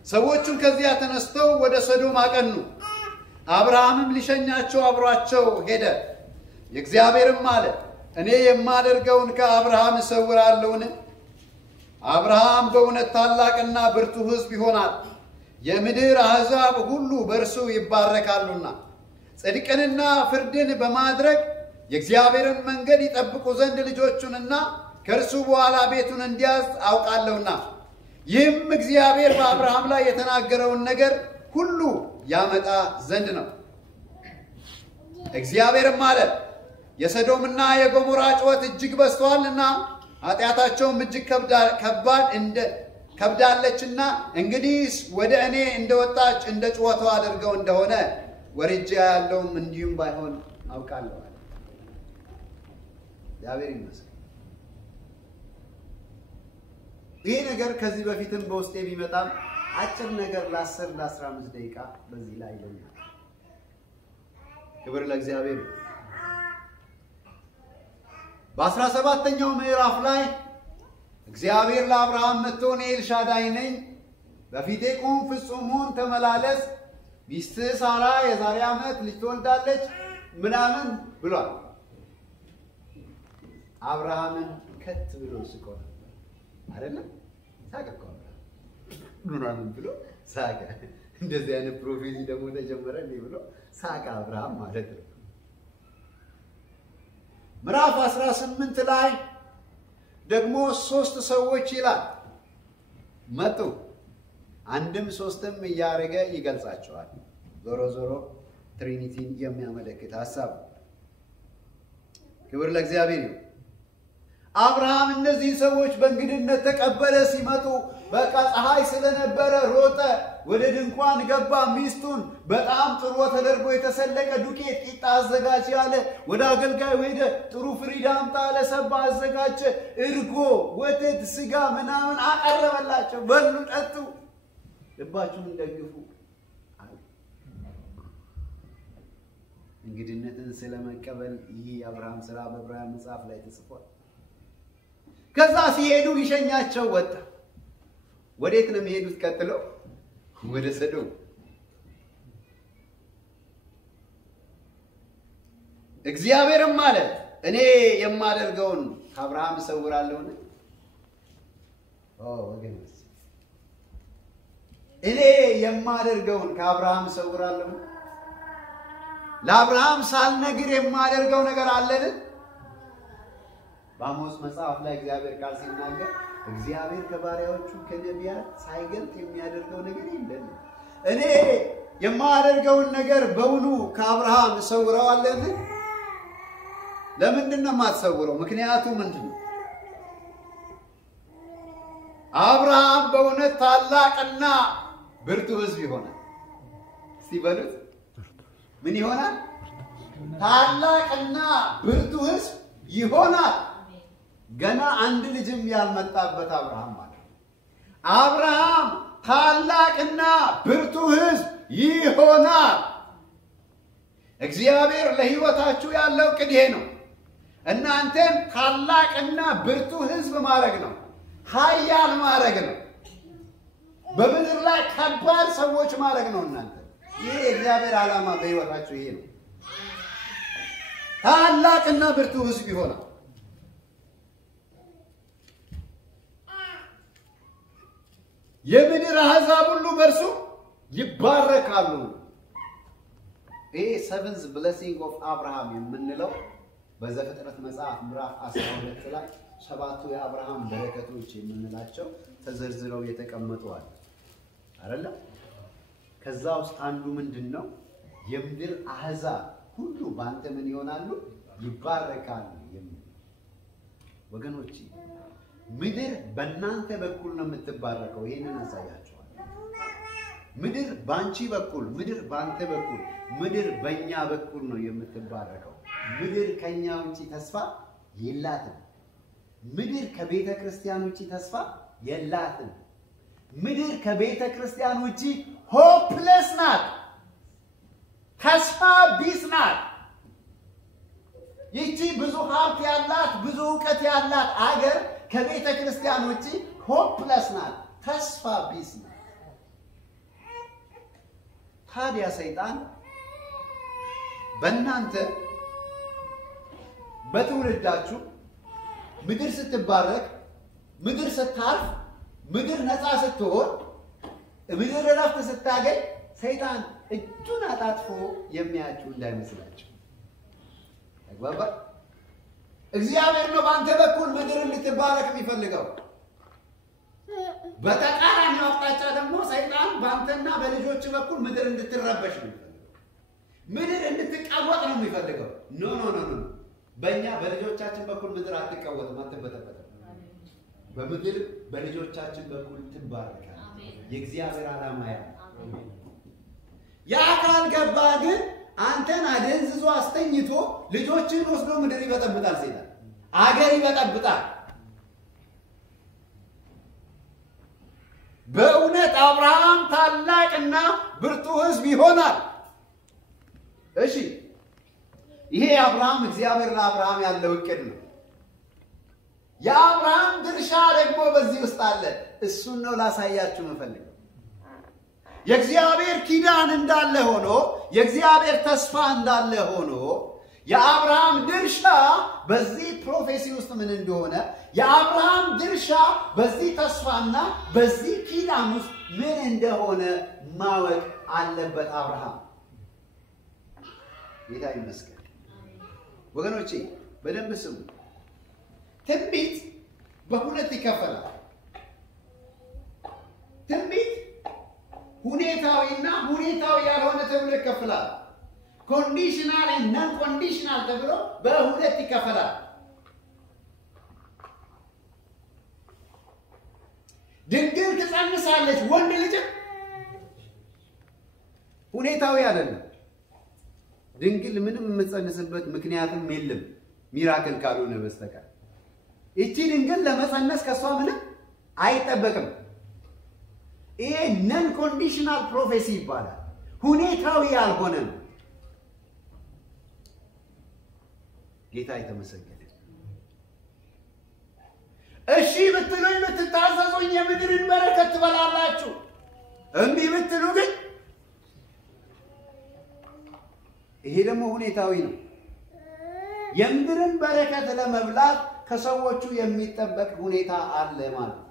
ሰዎቹን ከዚያ ተነስተው ወደ ሰዶም አቀኑ አብርሃምም ሊሸኛቸው አብሯቸው ሄደ የእግዚአብሔርም አለ እኔ የማደርገውን ከአብርሃም እሰውራለሁን አብርሃም በእውነት ታላቅና ብርቱ ሕዝብ ይሆናል የምድር አሕዛብ ሁሉ በእርሱ ይባረካሉና ጽድቅንና ፍርድን በማድረግ የእግዚአብሔርን መንገድ ይጠብቁ ዘንድ ልጆቹንና ከእርሱ በኋላ ቤቱን እንዲያዝ አውቃለሁና ይህም እግዚአብሔር በአብርሃም ላይ የተናገረውን ነገር ሁሉ ያመጣ ዘንድ ነው እግዚአብሔርም አለ የሰዶምና የገሞራ ጩኸት እጅግ በዝቷልና ኃጢአታቸውም እጅግ ከብዳለችና እንግዲህ ወደ እኔ እንደወጣች እንደ ጩኸቷ አድርገው እንደሆነ ወርጄ ያለውም እንዲሁም ባይሆን አውቃለሁ እግዚአብሔር ይመስገን ይሄ ነገር ከዚህ በፊትም በውስጤ ቢመጣም አጭር ነገር ለ10 ለ15 ደቂቃ በዚህ ላይ ይለኛል ክብር ለእግዚአብሔር በ17ኛው ምዕራፍ ላይ እግዚአብሔር ለአብርሃም መጥቶ እኔ ኤልሻዳይ ነኝ በፊቴ ቁም ፍጹም ሁን ተመላለስ ሚስትህ ሳራ የዛሬ ዓመት ልጅ ትወልዳለች ምናምን ብሏል አብርሃምን ከት ብሎ ስቆ አይደለ ሳቀቀው ምናምን ብሎ ሳቀ እንደዚህ አይነት ፕሮፌሲ ደግሞ ተጀመረ እንዴ ብሎ ሳቀ አብርሃም ማለት ነው ምዕራፍ 18 ላይ ደግሞ 3 ሰዎች ይላል መጡ አንድም ሶስትም ያረገ ይገልጻቸዋል ዞሮ ዞሮ ትሪኒቲን የሚያመለክት ሐሳብ ክብር ለእግዚአብሔር ይሁን አብርሃም እነዚህ ሰዎች በእንግድነት ተቀበለ ሲመጡ በቃ ፀሐይ ስለነበረ ሮጠ ወደ ድንኳን ገባ ሚስቱን በጣም ጥሩ ተደርጎ የተሰለቀ ዱቄት ቂጣ አዘጋጅ ያለ ወደ አገልጋዩ ሄደ ጥሩ ፍሪዳ አምጣ አለ ሰባ አዘጋጀ እርጎ ወተት ስጋ ምናምን አቀረበላቸው በሉ ጠጡ ልባችሁን ደግፉ እንግድነትን ስለመቀበል ይህ አብርሃም ሥራ በዕብራውያን መጽሐፍ ላይ ተጽፏል ከዛ ሲሄዱ ይሸኛቸው ወጣ ወዴት ነው የሚሄዱት ቀጥለው ወደ ሰዶም እግዚአብሔርም ማለት እኔ የማደርገውን ከአብርሃም እሰውራለሁን ወገንስ እኔ የማደርገውን ከአብርሃም እሰውራለሁ ለአብርሃም ሳልነግር የማደርገው ነገር አለን በአሞጽ መጽሐፍ ላይ እግዚአብሔር ቃል ሲናገር እግዚአብሔር ከባሪያዎቹ ከነቢያት ሳይገልጥ የሚያደርገው ነገር የለም እኔ የማደርገውን ነገር በውኑ ከአብርሃም እሰውረዋለሁ ለምንድን ነው የማትሰውረው ምክንያቱ ምንድነው አብርሃም በእውነት ታላቅና ብርቱ ሕዝብ ይሆናል እስቲ በሉት ምን ይሆናል ታላቅና ብርቱ ሕዝብ ይሆናል ገና አንድ ልጅም ያልመጣበት አብርሃም ማለት አብርሃም ታላቅና ብርቱ ሕዝብ ይሆናል እግዚአብሔር ለሕይወታችሁ ያለው ዕቅድ ይሄ ነው እናንተም ታላቅና ብርቱ ሕዝብ ማድረግ ነው ኃያል ማድረግ ነው በምድር ላይ ከባድ ሰዎች ማድረግ ነው እናንተ ይሄ እግዚአብሔር ዓላማ በሕይወታችሁ ይሄ ነው ታላቅና ብርቱ ሕዝብ ይሆናል የምድር አሕዛብ ሁሉ በእርሱ ይባረካሉ ይሄ seventh blessing of Abraham የምንለው በዘፍጥረት መጽሐፍ ምዕራፍ 12 ላይ ሰባቱ የአብርሃም በረከቶች የምንላቸው ተዘርዝረው የተቀመጡ አሉ አይደል ከዛ ውስጥ አንዱ ምንድነው የምድር አሕዛብ ሁሉ ባንተ ምን ይሆናሉ ይባረካሉ ወገኖች ምድር በእናንተ በኩል ነው የምትባረከው ይሄንን አሳያችኋል ምድር ባንቺ በኩል ምድር ባንተ በኩል ምድር በእኛ በኩል ነው የምትባረከው ምድር ከኛ ውጪ ተስፋ የላትም ምድር ከቤተ ክርስቲያን ውጪ ተስፋ የላትም ምድር ከቤተ ክርስቲያን ውጪ ሆፕለስ ናት ተስፋ ቢስ ናት ይቺ ብዙ ሀብት ያላት ብዙ ዕውቀት ያላት አገር ከቤተ ክርስቲያን ውጪ ሆፕለስ ናት ተስፋ ቢስ ናት ታዲያ ሰይጣን በእናንተ በትውልዳችሁ ምድር ስትባረክ ምድር ስታርፍ ምድር ነፃ ስትሆን ምድር ረፍት ስታገኝ ሰይጣን እጁን አጣጥፎ የሚያችሁ እንዳይመስላችሁ አግባባ እግዚአብሔር ነው ባንተ በኩል ምድር እንድትባረክ የሚፈልገው በተቃራኒ አቅጣጫ ደግሞ ሰይጣን ባንተና በልጆች በኩል ምድር እንድትረበሽ ነው ምድር እንድትቀወጥ ነው የሚፈልገው ኖ በእኛ በልጆቻችን በኩል ምድር አትቀወጥም አትበጠበጥም በምድር በልጆቻችን በኩል ትባረካለህ የእግዚአብሔር ዓላማ ያ ካልገባ ግን አንተን አደንዝዞ አስተኝቶ ልጆችን ወስዶ ምድር ይበጠብጣል ሰይጣን አገር ይበጠብጣል በእውነት አብርሃም ታላቅና ብርቱ ሕዝብ ይሆናል እሺ ይሄ አብርሃም እግዚአብሔር ለአብርሃም ያለው ዕቅድ ነው የአብርሃም ድርሻ ደግሞ በዚህ ውስጥ አለ እሱን ነው ላሳያችሁ መፈልገው የእግዚአብሔር ኪዳን እንዳለ ሆኖ የእግዚአብሔር ተስፋ እንዳለ ሆኖ የአብርሃም ድርሻ በዚህ ፕሮፌሲ ውስጥ ምን እንደሆነ የአብርሃም ድርሻ በዚህ ተስፋና በዚህ ኪዳን ውስጥ ምን እንደሆነ ማወቅ አለበት አብርሃም። ጌታ ይመስገን። ወገኖቼ በደንብ ስሙ። ትንቢት በሁለት ይከፈላል። ትንቢት ሁኔታዊና ሁኔታዊ ያልሆነ ተብሎ ይከፈላል። ኮንዲሽናል እና ነን ኮንዲሽናል ተብሎ በሁለት ይከፈላል። ድንግል ትጸንሳለች ወንድ ልጅ ሁኔታዊ አይደለም። ድንግል ምንም የምትጸንስበት ምክንያትም የለም ሚራክል ካልሆነ በስተቀር። እቺ ድንግል ለመጸነስ ከሷ ምንም አይጠበቅም። ይሄ ነን ኮንዲሽናል ፕሮፌሲ ይባላል። ሁኔታዊ ያልሆነ ነው። ጌታ የተመሰገነ። እሺ ብትሉኝ ብትታዘዙኝ የምድርን በረከት ትበላላችሁ። እምቢ ብትሉ ግን ይሄ ደግሞ ሁኔታዊ ነው። የምድርን በረከት ለመብላት ከሰዎቹ የሚጠበቅ ሁኔታ አለ ማለት ነው።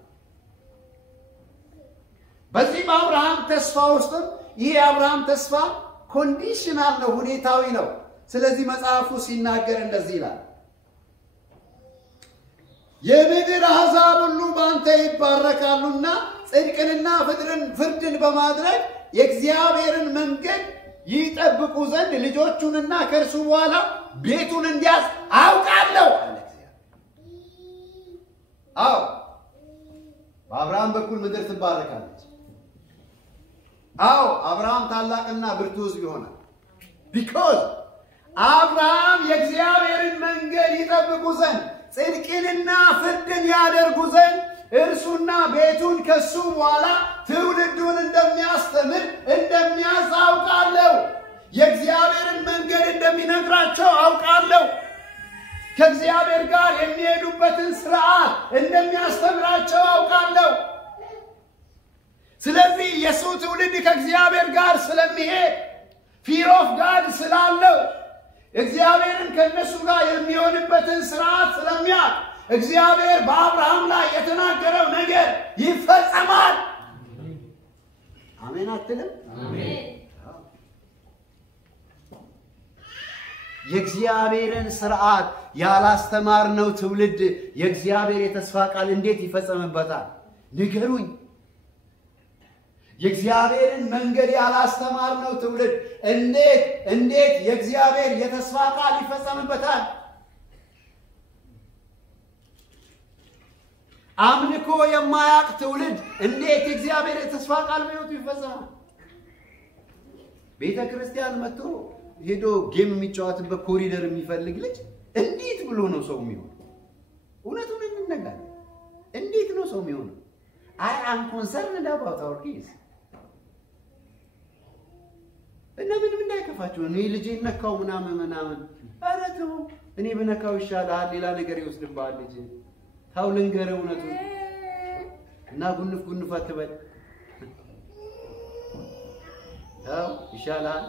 በዚህ በአብርሃም ተስፋ ውስጥ ይሄ አብርሃም ተስፋ ኮንዲሽናል ነው፣ ሁኔታዊ ነው። ስለዚህ መጽሐፉ ሲናገር እንደዚህ ይላል፣ የምድር አሕዛብ ሁሉ በአንተ ይባረካሉና ጽድቅንና ፍርድን በማድረግ የእግዚአብሔርን መንገድ ይጠብቁ ዘንድ ልጆቹንና ከእርሱ በኋላ ቤቱን እንዲያዝ አውቃለሁ አለ እግዚአብሔር። አዎ በአብርሃም በኩል ምድር ትባረካለች። አዎ አብርሃም ታላቅና ብርቱ ሕዝብ ይሆናል። because አብርሃም የእግዚአብሔርን መንገድ ይጠብቁ ዘንድ ጽድቅንና ፍርድን ያደርጉ ዘንድ እርሱና ቤቱን ከሱ በኋላ ትውልዱን እንደሚያስተምር እንደሚያዝ አውቃለሁ። የእግዚአብሔርን መንገድ እንደሚነግራቸው አውቃለሁ። ከእግዚአብሔር ጋር የሚሄዱበትን ሥርዓት እንደሚያስተምራቸው አውቃለሁ። ስለዚህ የሱ ትውልድ ከእግዚአብሔር ጋር ስለሚሄድ ፊር ኦፍ ጋድ ስላለው እግዚአብሔርን ከነሱ ጋር የሚሆንበትን ሥርዓት ስለሚያውቅ እግዚአብሔር በአብርሃም ላይ የተናገረው ነገር ይፈጸማል። አሜን አትልም? አሜን። የእግዚአብሔርን ሥርዓት ያላስተማርነው ትውልድ የእግዚአብሔር የተስፋ ቃል እንዴት ይፈጸምበታል? ንገሩኝ። የእግዚአብሔርን መንገድ ያላስተማርነው ትውልድ እንዴት የእግዚአብሔር የተስፋ ቃል ይፈጸምበታል? አምልኮ የማያውቅ ትውልድ እንዴት የእግዚአብሔር የተስፋ ቃል በሕይወቱ ይፈጸማል? ቤተ ክርስቲያን መጥቶ ሄዶ ጌም የሚጫወትበት ኮሪደር የሚፈልግ ልጅ እንዴት ብሎ ነው ሰው የሚሆነው? እውነቱን እንነጋገር። እንዴት ነው ሰው የሚሆነው? I am concerned about our kids. እና ምንም እንዳይከፋቸው እኔ ልጄ ነካው ምናምን ኧረ ተው እኔ በነካው ይሻላል ሌላ ነገር ይወስድብሃል ልጄ ታው ልንገረው እውነቱን እና ጉንፍ አትበል ታው ይሻላል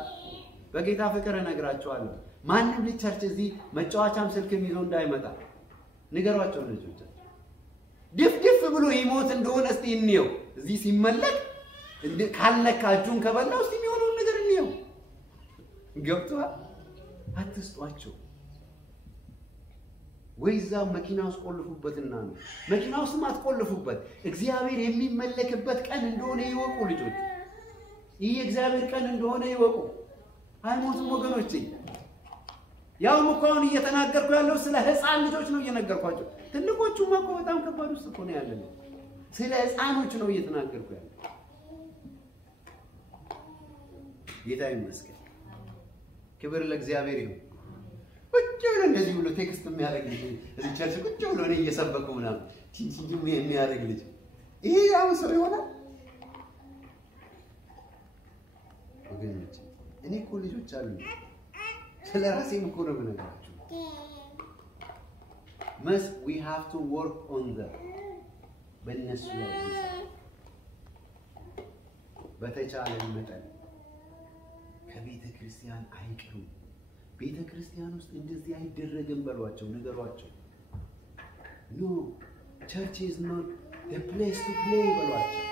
በጌታ ፍቅር እነግራቸዋለሁ ማንም ልጅ ቸርች እዚህ መጫወቻም ስልክም ይዞ እንዳይመጣ ንገሯቸው ልጆቻቸው ድፍ ብሎ ይሞት እንደሆነ እስቲ እንየው እዚህ ሲመለክ ካልነካጁን ከበላው እስቲ የሚሆነው ነገር እንየው ገብቷል አትስጧቸው ወይዛ መኪና ውስጥ ቆልፉበትና ነው መኪና ውስጥ ማትቆልፉበት እግዚአብሔር የሚመለክበት ቀን እንደሆነ ይወቁ ልጆች ይሄ እግዚአብሔር ቀን እንደሆነ ይወቁ አይሞቱም ወገኖቼ ያው መቆን እየተናገርኩ ያለው ስለ ህፃን ልጆች ነው እየነገርኳቸው ትልቆቹ ማቆ በጣም ከባድ ውስጥ እኮ ነው ያለው ስለ ህፃኖች ነው እየተናገርኩ ያለው ጌታ ይመስገን ክብር ለእግዚአብሔር ይሁን ቁጭ ብሎ እንደዚህ ብሎ ቴክስት የሚያደርግ ልጅ እዚህ ቸርች ቁጭ ብሎ ነው እየሰበኩ ምናምን ቲንቲም የሚያደርግ ልጅ ይሄ ያው ሰው ይሆናል ወገኖች እኔ እኮ ልጆች አሉ ስለ ራሴም እኮ ነው የምነግራችሁ we have to work on them በእነሱ ላይ በተቻለ መጠን ከቤተ ክርስቲያን አይቀሩ ቤተ ክርስቲያን ውስጥ እንደዚህ አይደረግም በሏቸው ንገሯቸው no church is not a place to play በሏቸው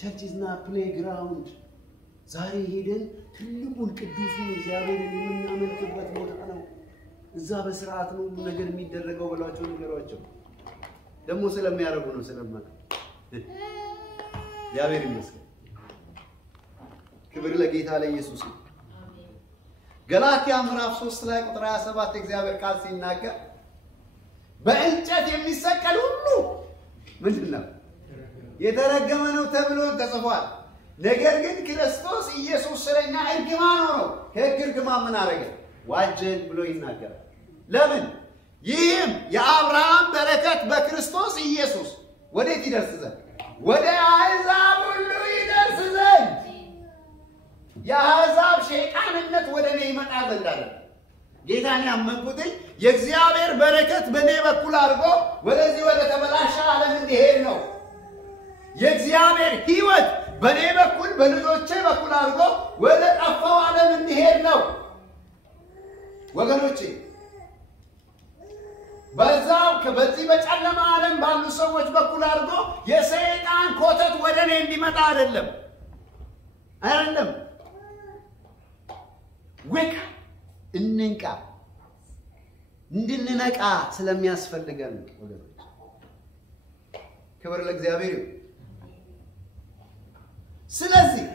church is not playground ዛሬ ሄደን ትልቁን ቅዱሱን እግዚአብሔርን የምናመልክበት ቦታ ነው እዛ በስርዓት ነው ነገር የሚደረገው በሏቸው ንገሯቸው ደግሞ ስለሚያረጉ ነው ስለማቀ እግዚአብሔር ይመስገን ክብር ለጌታ ለኢየሱስ ነው ገላትያ ምዕራፍ 3 ላይ ቁጥር 27 እግዚአብሔር ቃል ሲናገር በእንጨት የሚሰቀል ሁሉ ምንድነው የተረገመ ነው ተብሎ ተጽፏል ነገር ግን ክርስቶስ ኢየሱስ ስለኛ እርግማን ሆኖ ከእርግማን ምን አረገ ዋጀን ብሎ ይናገራል ለምን ይህም የአብርሃም በረከት በክርስቶስ ኢየሱስ ወዴት ይደርስ ዘንድ ወደ አሕዛብ ሁሉ ይደርስ ዘንድ የአሕዛብ ሸይጣንነት ወደ እኔ ይመጣ ዘንድ አለ ጌታን ያመንኩት የእግዚአብሔር በረከት በእኔ በኩል አድርጎ ወደዚህ ወደ ተበላሸ ዓለም እንዲሄድ ነው የእግዚአብሔር ሕይወት በእኔ በኩል በልጆቼ በኩል አድርጎ ወደ ጠፋው ዓለም እንዲሄድ ነው ወገኖቼ በዚህ በጨለማ ዓለም ባሉ ሰዎች በኩል አድርጎ የሰይጣን ኮተት ወደ እኔ እንዲመጣ አይደለም ወካ እንንቃ እንድንነቃ ስለሚያስፈልገን ወገኖች ክብር ለእግዚአብሔር ይሁን ስለዚህ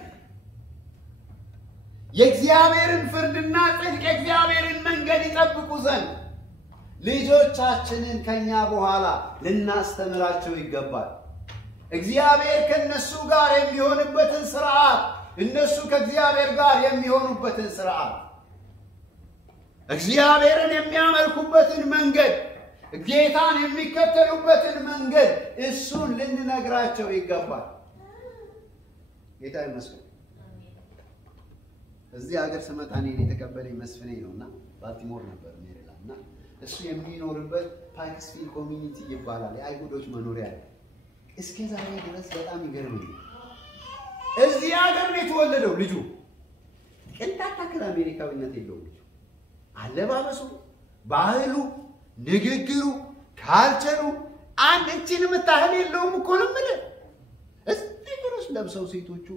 የእግዚአብሔርን ፍርድና ጽድቅ የእግዚአብሔርን መንገድ ይጠብቁ ዘንድ ልጆቻችንን ከኛ በኋላ ልናስተምራቸው ይገባል እግዚአብሔር ከነሱ ጋር የሚሆንበትን ሥርዓት እነሱ ከእግዚአብሔር ጋር የሚሆኑበትን ሥርዓት እግዚአብሔርን የሚያመልኩበትን መንገድ ጌታን የሚከተሉበትን መንገድ እሱን ልንነግራቸው ይገባል ጌታ ይመስገን እዚህ ሀገር ስመጣ እኔን የተቀበለኝ መስፍኔ ነውና ባልቲሞር ነበር ሜሪላንድና እሱ የሚኖርበት ፓክስፊልድ ኮሚኒቲ ይባላል የአይሁዶች መኖሪያ ነው እስከ ዛሬ ድረስ በጣም ይገርመኛል እዚህ ሀገር ነው የተወለደው ልጁ ቅንጣት ታክል አሜሪካዊነት የለውም ልጁ አለባበሱ ባህሉ ንግግሩ ካልቸሩ አንድ እቺን መታህል የለውም እኮ ነው ማለት እስቲ ድረስ ለብሰው ሴቶቹ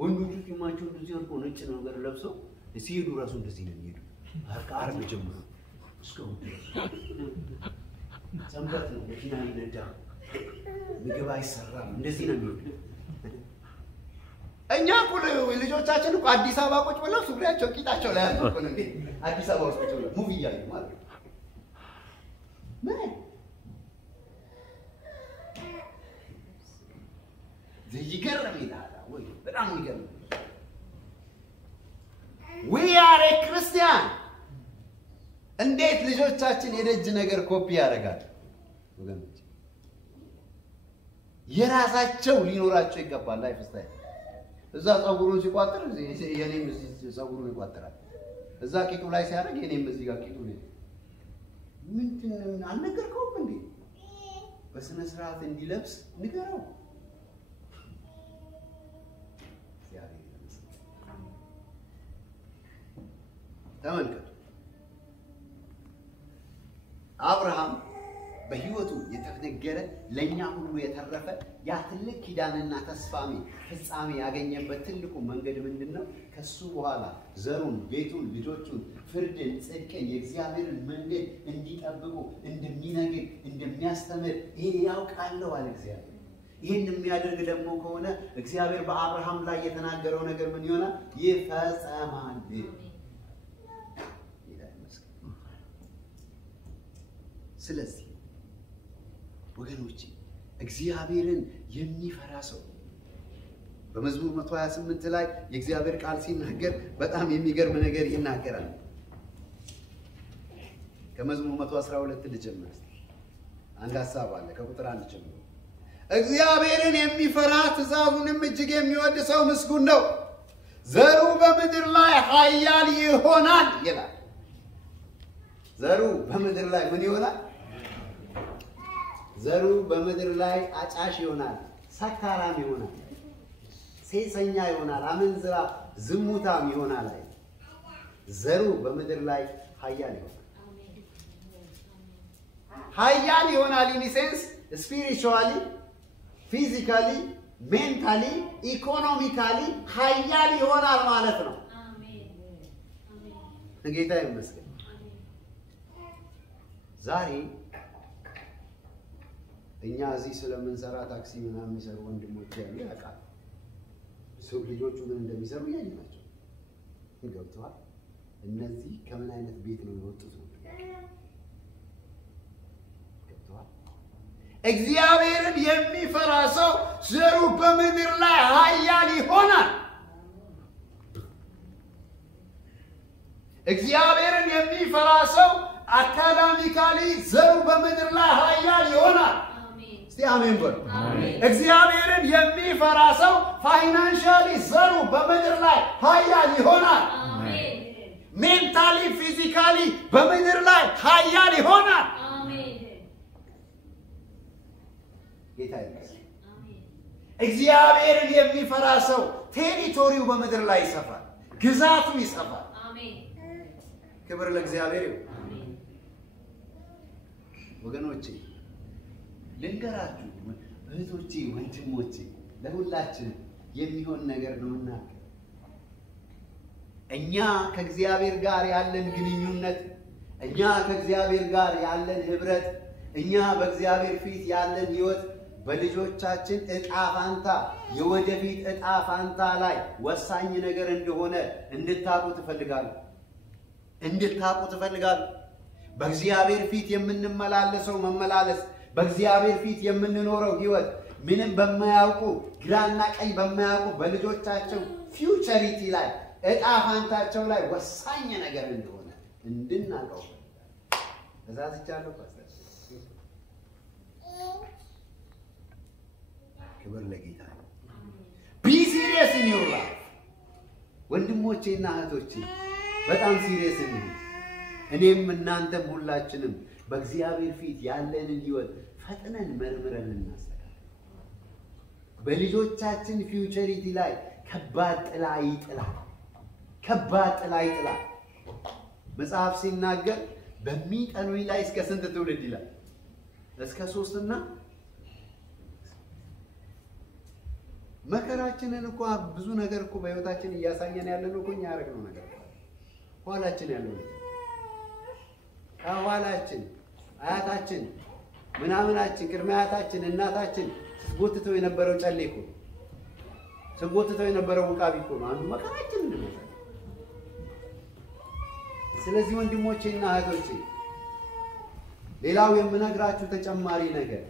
ወንዶቹ ፊማቸው እንደዚህ አልቆ ነጭ ነገር ለብሰው ሲሄዱ ራሱ እንደዚህ ነው የሚሄዱ አርብ ጀምሮ እስከው ሰንበት ነው መኪና ይነዳ ምግብ አይሰራም እንደዚህ ነው የሚሄዱ እኛ እኮ ልጆቻችን እኮ አዲስ አበባ ቁጭ ብለው ሱሪያቸው ቂጣቸው ላይ አጥቆ ነው እንዴ አዲስ አበባ ውስጥ ቁጭ ብለው ሙቪ ያዩ ማለት ነው ምን ይገርም ይላል ወይ በጣም ይገርም we are a Christian እንዴት ልጆቻችን የደጅ ነገር ኮፒ ያደርጋሉ ወገኖች የራሳቸው ሊኖራቸው ይገባል ላይፍ ስታይል እዛ ጸጉሩን ሲቋጥር የኔም እዚህ ጸጉሩን ይቋጥራል እዛ ቂጡ ላይ ሲያደርግ የኔም እዚህ ጋር ቂጡ ነው ምንድነው አልነገርከውም እንዴ በስነ ስርዓት እንዲለብስ ንገረው ተመልከቱ አብርሃም በህይወቱ የተነገረ ለኛ ሁሉ የተረፈ ያ ትልቅ ኪዳንና ተስፋሚ ፍጻሜ ያገኘበት ትልቁ መንገድ ምንድነው ከሱ በኋላ ዘሩን ቤቱን ልጆቹን ፍርድን ጽድቅን የእግዚአብሔርን መንገድ እንዲጠብቁ እንደሚነግር እንደሚያስተምር ይሄን ያውቃለው አለ እግዚአብሔር ይሄን የሚያደርግ ደግሞ ከሆነ እግዚአብሔር በአብርሃም ላይ የተናገረው ነገር ምን ይሆናል ይፈጸማል ስለዚህ ወገኖቼ እግዚአብሔርን የሚፈራ ሰው በመዝሙር 128 ላይ የእግዚአብሔር ቃል ሲናገር በጣም የሚገርም ነገር ይናገራል ከመዝሙር 112 ልጀምር አንድ ሐሳብ አለ ከቁጥር 1 ጀምሮ እግዚአብሔርን የሚፈራ ትእዛዙንም እጅግ የሚወድ ሰው ምስጉን ነው ዘሩ በምድር ላይ ኃያል ይሆናል ይላል ዘሩ በምድር ላይ ምን ይሆናል ዘሩ በምድር ላይ አጫሽ ይሆናል ሰካራም ይሆናል ሴሰኛ ይሆናል አመንዝራ ዝሙታም ይሆናል ዘሩ በምድር ላይ ኃያል ይሆናል። ኃያል ይሆናል in sense spiritually, physically, mentally, economically ኃያል ይሆናል ማለት ነው። ጌታ ይመስገን። ዛሬ እኛ እዚህ ስለምንሰራ ታክሲ ምናምን የሚሰሩ ወንድሞች ያሉ ያውቃል። ሰው ልጆቹ ምን እንደሚሰሩ ያዩናቸው ገብተዋል። እነዚህ ከምን አይነት ቤት ነው የወጡት ነው ገብተዋል። እግዚአብሔርን የሚፈራ ሰው ዘሩ በምድር ላይ ኃያል ይሆናል። እግዚአብሔርን የሚፈራ ሰው አካዳሚካሊ ዘሩ በምድር ላይ ኃያል ይሆናል። እስቲ አሜን በሉ። እግዚአብሔርን የሚፈራ ሰው ፋይናንሻሊ ዘሩ በምድር ላይ ኃያል ይሆናል። ሜንታሊ ፊዚካሊ በምድር ላይ ኃያል ይሆናል። ጌታ ይመስገን። እግዚአብሔርን የሚፈራ ሰው ቴሪቶሪው በምድር ላይ ይሰፋል፣ ግዛቱ ይሰፋል። ክብር ለእግዚአብሔር ይሁን። ወገኖቼ ልንገራችሁ፣ እህቶቼ፣ ወንድሞቼ ለሁላችን የሚሆን ነገር ነውና እኛ ከእግዚአብሔር ጋር ያለን ግንኙነት፣ እኛ ከእግዚአብሔር ጋር ያለን ህብረት፣ እኛ በእግዚአብሔር ፊት ያለን ህይወት በልጆቻችን ዕጣ ፋንታ የወደፊት ዕጣ ፋንታ ላይ ወሳኝ ነገር እንደሆነ እንድታውቁ ትፈልጋለሁ። በእግዚአብሔር ፊት የምንመላለሰው መመላለስ፣ በእግዚአብሔር ፊት የምንኖረው ህይወት ምንም በማያውቁ ግራና ቀኝ በማያውቁ በልጆቻቸው ፊውቸሪቲ ላይ ዕጣ ፋንታቸው ላይ ወሳኝ ነገር እንደሆነ እንድናውቀው ተዛዝቻለሁ። ፓስተር ክብር ለጌታ። ቢ ሲሪየስ ኢን ዩር ላይፍ ወንድሞቼና እህቶቼ፣ በጣም ሲሪየስ እንሁን። እኔም እናንተም ሁላችንም በእግዚአብሔር ፊት ያለንን ህይወት ፈጥነን መርምረን እናስተካክል። በልጆቻችን ፊውቸሪቲ ላይ ከባድ ጥላ ይጥላል። መጽሐፍ ሲናገር በሚጠሉኝ ላይ እስከ ስንት ትውልድ ይላል? እስከ 3 እና መከራችንን እኮ ብዙ ነገር እኮ በህይወታችን እያሳየን ያለነው እኮ እኛ ያደረግነው ነገር ኋላችን ያለው ከኋላችን አያታችን ምናምናችን ቅድመ አያታችን እናታችን ስጎትተው የነበረው ጨሌ እኮ ስጎትተው የነበረው ውቃቢ እኮ ነው አንዱ መከራችን ነው። ስለዚህ ወንድሞቼና እህቶቼ ሌላው የምነግራችሁ ተጨማሪ ነገር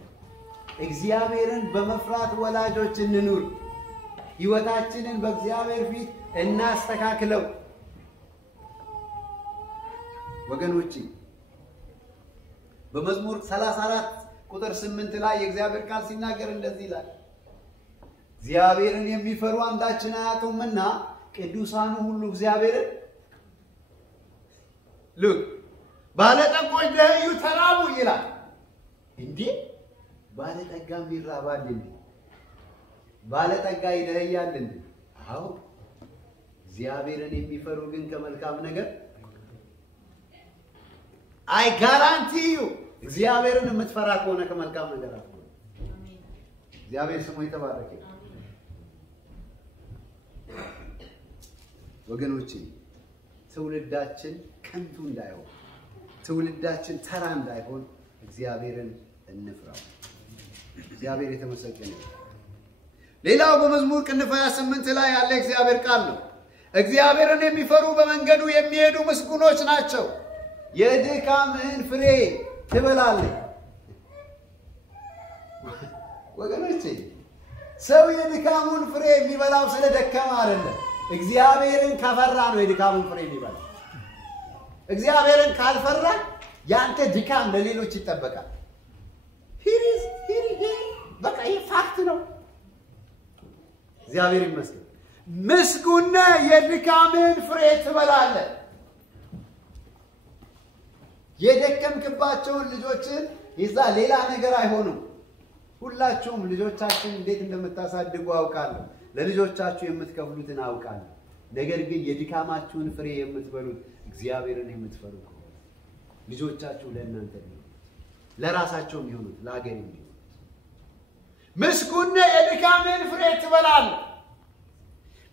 እግዚአብሔርን በመፍራት ወላጆች እንኑር። ህይወታችንን በእግዚአብሔር ፊት እናስተካክለው። ወገኖቼ በመዝሙር 34 ቁጥር 8 ላይ የእግዚአብሔር ቃል ሲናገር እንደዚህ ይላል፣ እግዚአብሔርን የሚፈሩ አንዳችን አያጡምና ቅዱሳኑ ሁሉ እግዚአብሔርን ሉክ ባለጠጎች ደህዩ ተራቡ ይላል። እንዴ ባለጠጋም ይራባል እንዴ? ባለጠጋ ይደህያል እንዴ? አዎ። እግዚአብሔርን የሚፈሩ ግን ከመልካም ነገር I guarantee you እግዚአብሔርን የምትፈራ ከሆነ ከመልካም ነገር አትሆን። እግዚአብሔር ስሙ የተባረከ። ወገኖቼ ትውልዳችን ከንቱ እንዳይሆን፣ ትውልዳችን ተራ እንዳይሆን እግዚአብሔርን እንፍራው። እግዚአብሔር የተመሰገነ ይሁን። ሌላው በመዝሙር ቅንፍ 28 ላይ ያለ እግዚአብሔር ቃል ነው። እግዚአብሔርን የሚፈሩ በመንገዱ የሚሄዱ ምስጉኖች ናቸው፣ የድካምህን ፍሬ ትበላለህ። ወገኖቼ ሰው የድካሙን ፍሬ የሚበላው ስለደከመ አይደለም፣ እግዚአብሔርን ከፈራ ነው የድካሙን ፍሬ የሚበላው። እግዚአብሔርን ካልፈራ ያንተ ድካም ለሌሎች ይጠበቃል። በቃ ይህ ፋክት ነው። እግዚአብሔር ይመስገን። ምስጉን የድካምህን ፍሬ ትበላለህ። የደከምክባቸውን ልጆችን ይዛ ሌላ ነገር አይሆኑም። ሁላችሁም ልጆቻችን እንዴት እንደምታሳድጉ አውቃለሁ። ለልጆቻችሁ የምትከፍሉትን አውቃለሁ። ነገር ግን የድካማችሁን ፍሬ የምትበሉት እግዚአብሔርን የምትፈሩ ልጆቻችሁ ለእናንተ ነው ለራሳቸው የሚሆኑት ለሀገር የሚሆኑት ምስጉን የድካሜን ፍሬ ትበላለህ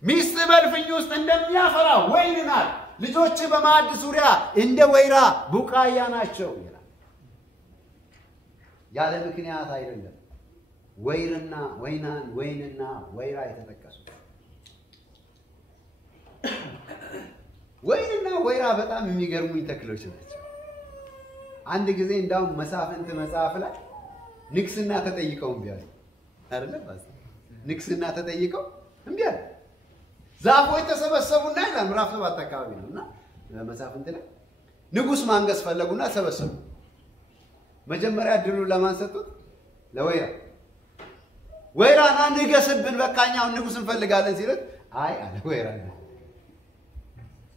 ሚስት በልፍኝ ውስጥ እንደሚያፈራ ወይን ናት ልጆች በማዕድ ዙሪያ እንደ ወይራ ቡቃያ ናቸው ይላል ያለ ምክንያት አይደለም ወይንና ወይራ የተጠቀሱ ወይንና ወይራ በጣም የሚገርሙኝ ተክሎች ናቸው አንድ ጊዜ እንዳው መሳፍንት መጽሐፍ ላይ ንግስና ተጠይቀው እንቢያሉ አይደለም ባስ ንግስና ተጠይቀው እንቢያሉ ዛፎች ተሰበሰቡና ይላል ምዕራፍ 7 አካባቢ ነውና መሳፍንት ላይ ንጉስ ማንገስ ፈለጉና ተሰበሰቡ መጀመሪያ ድሉን ለማን ሰጡት ወይራና ንገስብን በቃኛው ንጉስ እንፈልጋለን ሲሉት አይ አለ ወይራ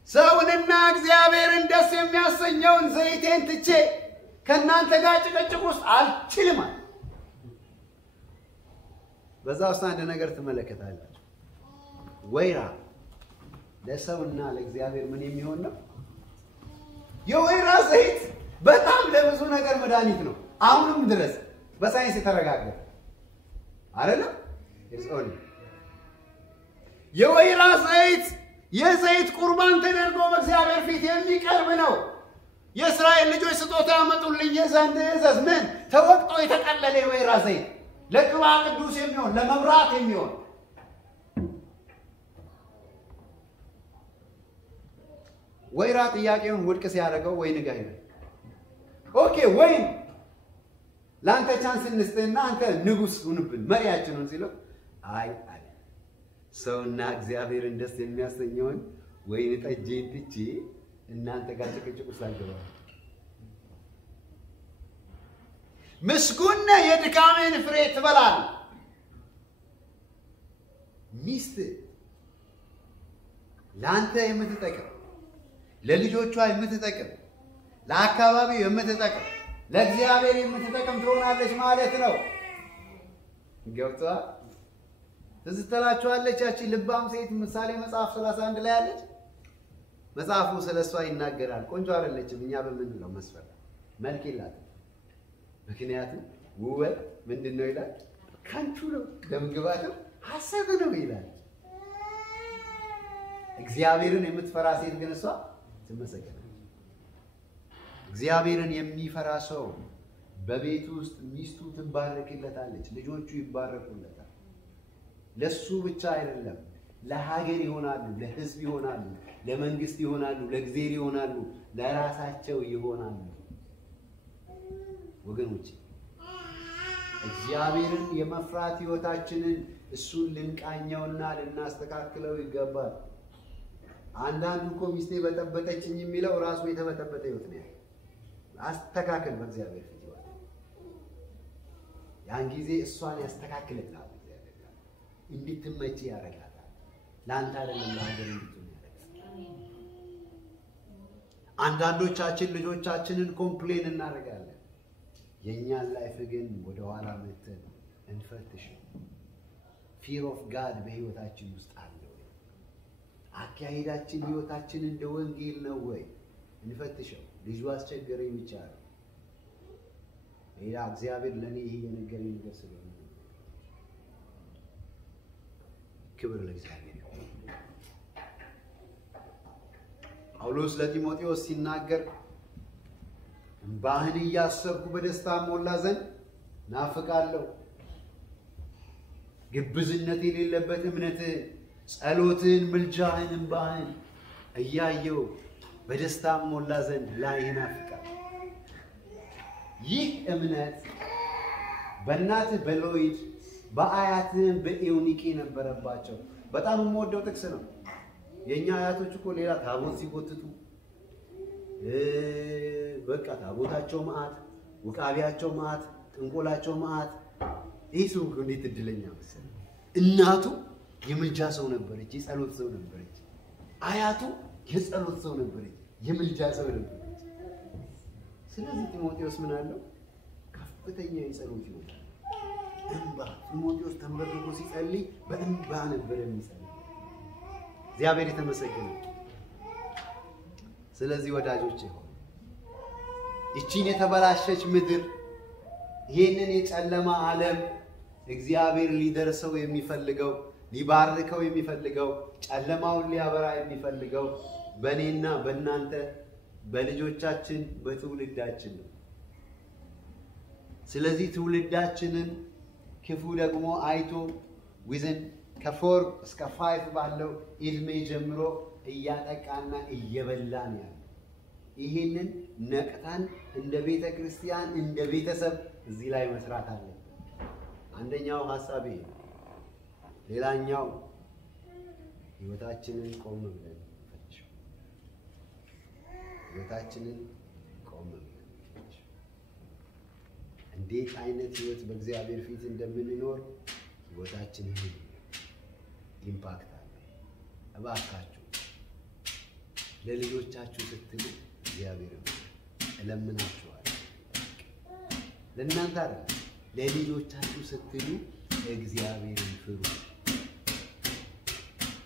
ሰውንና እግዚአብሔርን ደስ የሚያሰኘውን ዘይቴን ትቼ ከናንተ ጋር ጭቅጭቅ ውስጥ አልችልም በዛው አንድ ነገር ትመለከታላችሁ ወይራ ለሰውና ለእግዚአብሔር ምን የሚሆን ነው የወይራ ዘይት በጣም ለብዙ ነገር መድኃኒት ነው አሁንም ድረስ በሳይንስ የተረጋገጠ አይደለም እርሶን የወይራ ዘይት የዘይት ቁርባን ተደርጎ በእግዚአብሔር ፊት የሚቀርብ ነው የእስራኤል ልጆች ስጦታ ያመጡልኝ ዘንድ እዘዝ ምን ተወቅጦ የተቀለለ የወይራ ዘይት ለቅባ ቅዱስ የሚሆን ለመብራት የሚሆን ወይራ ጥያቄውን ውድቅ ሲያደርገው ወይን ጋር ይላል ኦኬ ወይን ላንተ ቻንስ እንስጥና አንተ ንጉስ ሁንብን መሪያችን ነው ሲለው አይ አለ ሰውና እግዚአብሔርን ደስ የሚያሰኘውን ወይን ጠጄን ትቼ እናንተ ጋር ጭቅጭቅ ሳልገባ ምስጉን የድካሜን ፍሬ ትበላለህ ሚስት ላንተ የምትጠቅም ለልጆቿ የምትጠቅም ለአካባቢው የምትጠቅም ለእግዚአብሔር የምትጠቅም ትሆናለች ማለት ነው ገብቷል ትዝተላችኋለች ያቺ ልባም ሴት ምሳሌ መጽሐፍ 31 ላይ አለች መጽሐፉ ስለሷ ይናገራል ቆንጆ አይደለችም እኛ በምንለው መስፈርት መልክ የላትም ምክንያቱም ውበት ምንድነው ይላል ካንቹ ነው ደምግባትም ሐሰት ነው ይላል እግዚአብሔርን የምትፈራ ሴት ግን እሷ ትመሰገናለች እግዚአብሔርን የሚፈራ ሰው በቤቱ ውስጥ ሚስቱ ትባረክለታለች ልጆቹ ይባረኩለታል ለሱ ብቻ አይደለም ለሀገር ይሆናሉ ለህዝብ ይሆናሉ ለመንግስት ይሆናሉ ለእግዚአብሔር ይሆናሉ ለራሳቸው ይሆናሉ ወገኖች እግዚአብሔርን የመፍራት ህይወታችንን እሱን ልንቃኘውና ልናስተካክለው ይገባል አንዳንዱ ሚስቴ በጠበጠችኝ የሚለው ራሱ የተበጠበጠ ህይወት ነው አስተካክል በእግዚአብሔር ፊት ያን ጊዜ እሷን ያስተካክልታል እግዚአብሔር እንድትመጪ ያረጋታል ላንተ አይደለም ለሀገር እንድትሆን ያረጋታል አንዳንዶቻችን ልጆቻችንን ኮምፕሌን እናደርጋለን የኛን ላይፍ ግን ወደ ኋላ መተን እንፈትሽ fear of God በህይወታችን ውስጥ አለ አካሄዳችን ህይወታችን እንደ ወንጌል ነው ወይ እንፈትሽው ልጁ አስቸገረኝ ይቻላል ሌላ እግዚአብሔር ለኔ ይሄ የነገረኝ ነገር ስለሆነ ክብር ለእግዚአብሔር ይሁን ጳውሎስ ለጢሞቴዎስ ሲናገር እንባህን እያሰብኩ በደስታ ሞላ ዘንድ ናፍቃለሁ ግብዝነት የሌለበት እምነት ጸሎትን ምልጃህን እንባህን እያየው በደስታ ሞላ ዘንድ ላይ ናፍቃል ይህ እምነት በእናት በሎይድ በአያትም በኤውኒቄ ነበረባቸው በጣም የምወደው ጥቅስ ነው የኛ አያቶች እኮ ሌላ ታቦት ሲጎትቱ በቃ ታቦታቸው ማአት ወቃቢያቸው ማአት ጥንቆላቸው ማአት ይሱ እንዴት እድለኛ መሰለ እናቱ የምልጃ ሰው ነበረች የጸሎት ሰው ነበረች አያቱ የጸሎት ሰው ነበረች የምልጃ ሰው ነበረች ስለዚህ ጢሞቴዎስ ምን አለው ከፍተኛ የጸሎት ይወጣ እንባ ጢሞቴዎስ ተንበርክኮ ሲጸልይ በእንባ ነበር የሚጸልይ እግዚአብሔር የተመሰገነ። ስለዚህ ወዳጆቼ ሆይ እቺን የተበላሸች ምድር ይሄንን የጨለማ ዓለም እግዚአብሔር ሊደርሰው የሚፈልገው ሊባርከው የሚፈልገው ጨለማውን ሊያበራ የሚፈልገው በእኔና በእናንተ በልጆቻችን በትውልዳችን ነው። ስለዚህ ትውልዳችንን ክፉ ደግሞ አይቶ within ከ4 እስከ 5 ባለው እድሜ ጀምሮ እያጠቃና እየበላን ያለ ይሄንን ነቅታን እንደ ቤተ ክርስቲያን እንደ ቤተሰብ እዚህ ላይ መስራት አለ። አንደኛው ሐሳብ ይሄ። ሌላኛው ህይወታችንን ቆም ብለን ፈትሽ። ህይወታችንን ቆም ብለን ፈትሽ። እንዴት አይነት ህይወት በእግዚአብሔር ፊት እንደምንኖር ህይወታችንን ኢምፓክት አለ። እባካችሁ ለልጆቻችሁ ስትሉ እግዚአብሔርን እለምናችኋለሁ። ለእናንተ አይደለም፣ ለልጆቻችሁ ስትሉ እግዚአብሔርን ፍሩ።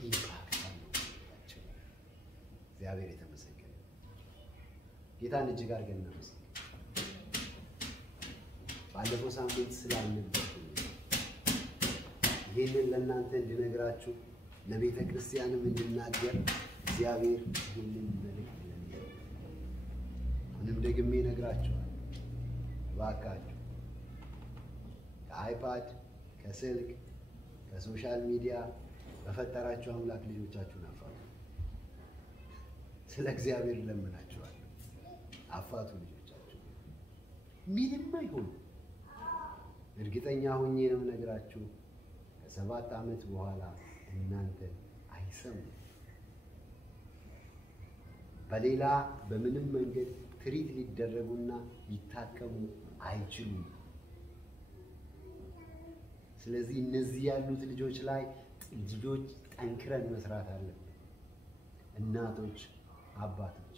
ኢምፓክት አለው። እግዚአብሔር የተመሰገነ። ጌታን እጅግ አድርገን እናመስግን። ባለፈው ሳምንት ስላልነበርኩ ይሄንን ለእናንተ እንድነግራችሁ ለቤተ ክርስቲያንም እንድናገር እግዚአብሔር ይህንን መልእክት ለሚያው አሁንም ደግሜ እነግራችኋለሁ። እባካችሁ ከአይፓድ ከስልክ ከሶሻል ሚዲያ በፈጠራችሁ አምላክ ልጆቻችሁን አፋቱ። ስለ እግዚአብሔር ለምናችኋለሁ። አፋቱ ልጆቻችሁ። ምንም አይሆን። እርግጠኛ ሆኜ ነው የምነግራችሁ ከ7 ዓመት በኋላ እናንተ አይሰሙም። በሌላ በምንም መንገድ ትሪት ሊደረጉና ሊታከሙ አይችሉም። ስለዚህ እነዚህ ያሉት ልጆች ላይ ልጆች ጠንክረን መስራት አለብን። እናቶች፣ አባቶች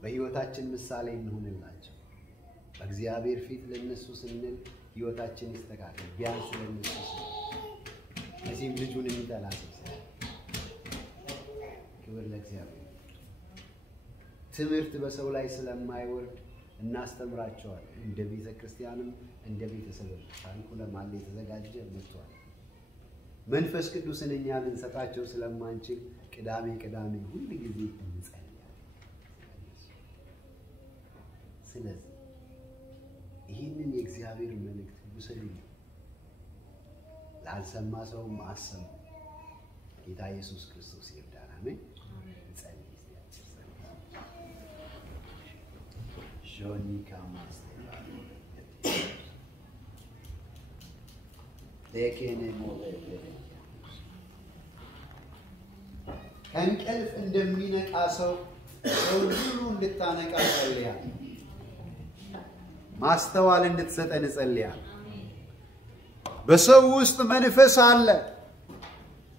በህይወታችን ምሳሌ እንሆንላቸው። በእግዚአብሔር ፊት ለነሱ ስንል ህይወታችን ይስተካከል። ቢያንስ ለነሱ እዚህም ልጁን የሚጠላ ሰው ክብር ለእግዚአብሔር። ትምህርት በሰው ላይ ስለማይወርድ እናስተምራቸዋለን። እንደ ቤተ ክርስቲያንም እንደ ቤተሰብ ታሪኩ ለማለ የተዘጋጀ መጥቷል። መንፈስ ቅዱስን እኛ ልንሰጣቸው ስለማንችል ቅዳሜ ሁሉ ጊዜ እንጸልያለን። ስለዚህ ይህንን የእግዚአብሔር መልእክት ውሰዱ። ላልሰማ ሰውም አሰሙ። ጌታ ኢየሱስ ክርስቶስ ይርዳን። አሜን። እንጸልይ። ጆኒ ካማስ ለከኔ ሞለለ ከእንቅልፍ እንደሚነቃ ሰው ሁሉ እንድታነቃ ጸልያለሁ። ማስተዋል እንድትሰጠን ጸልያለሁ። በሰው ውስጥ መንፈስ አለ።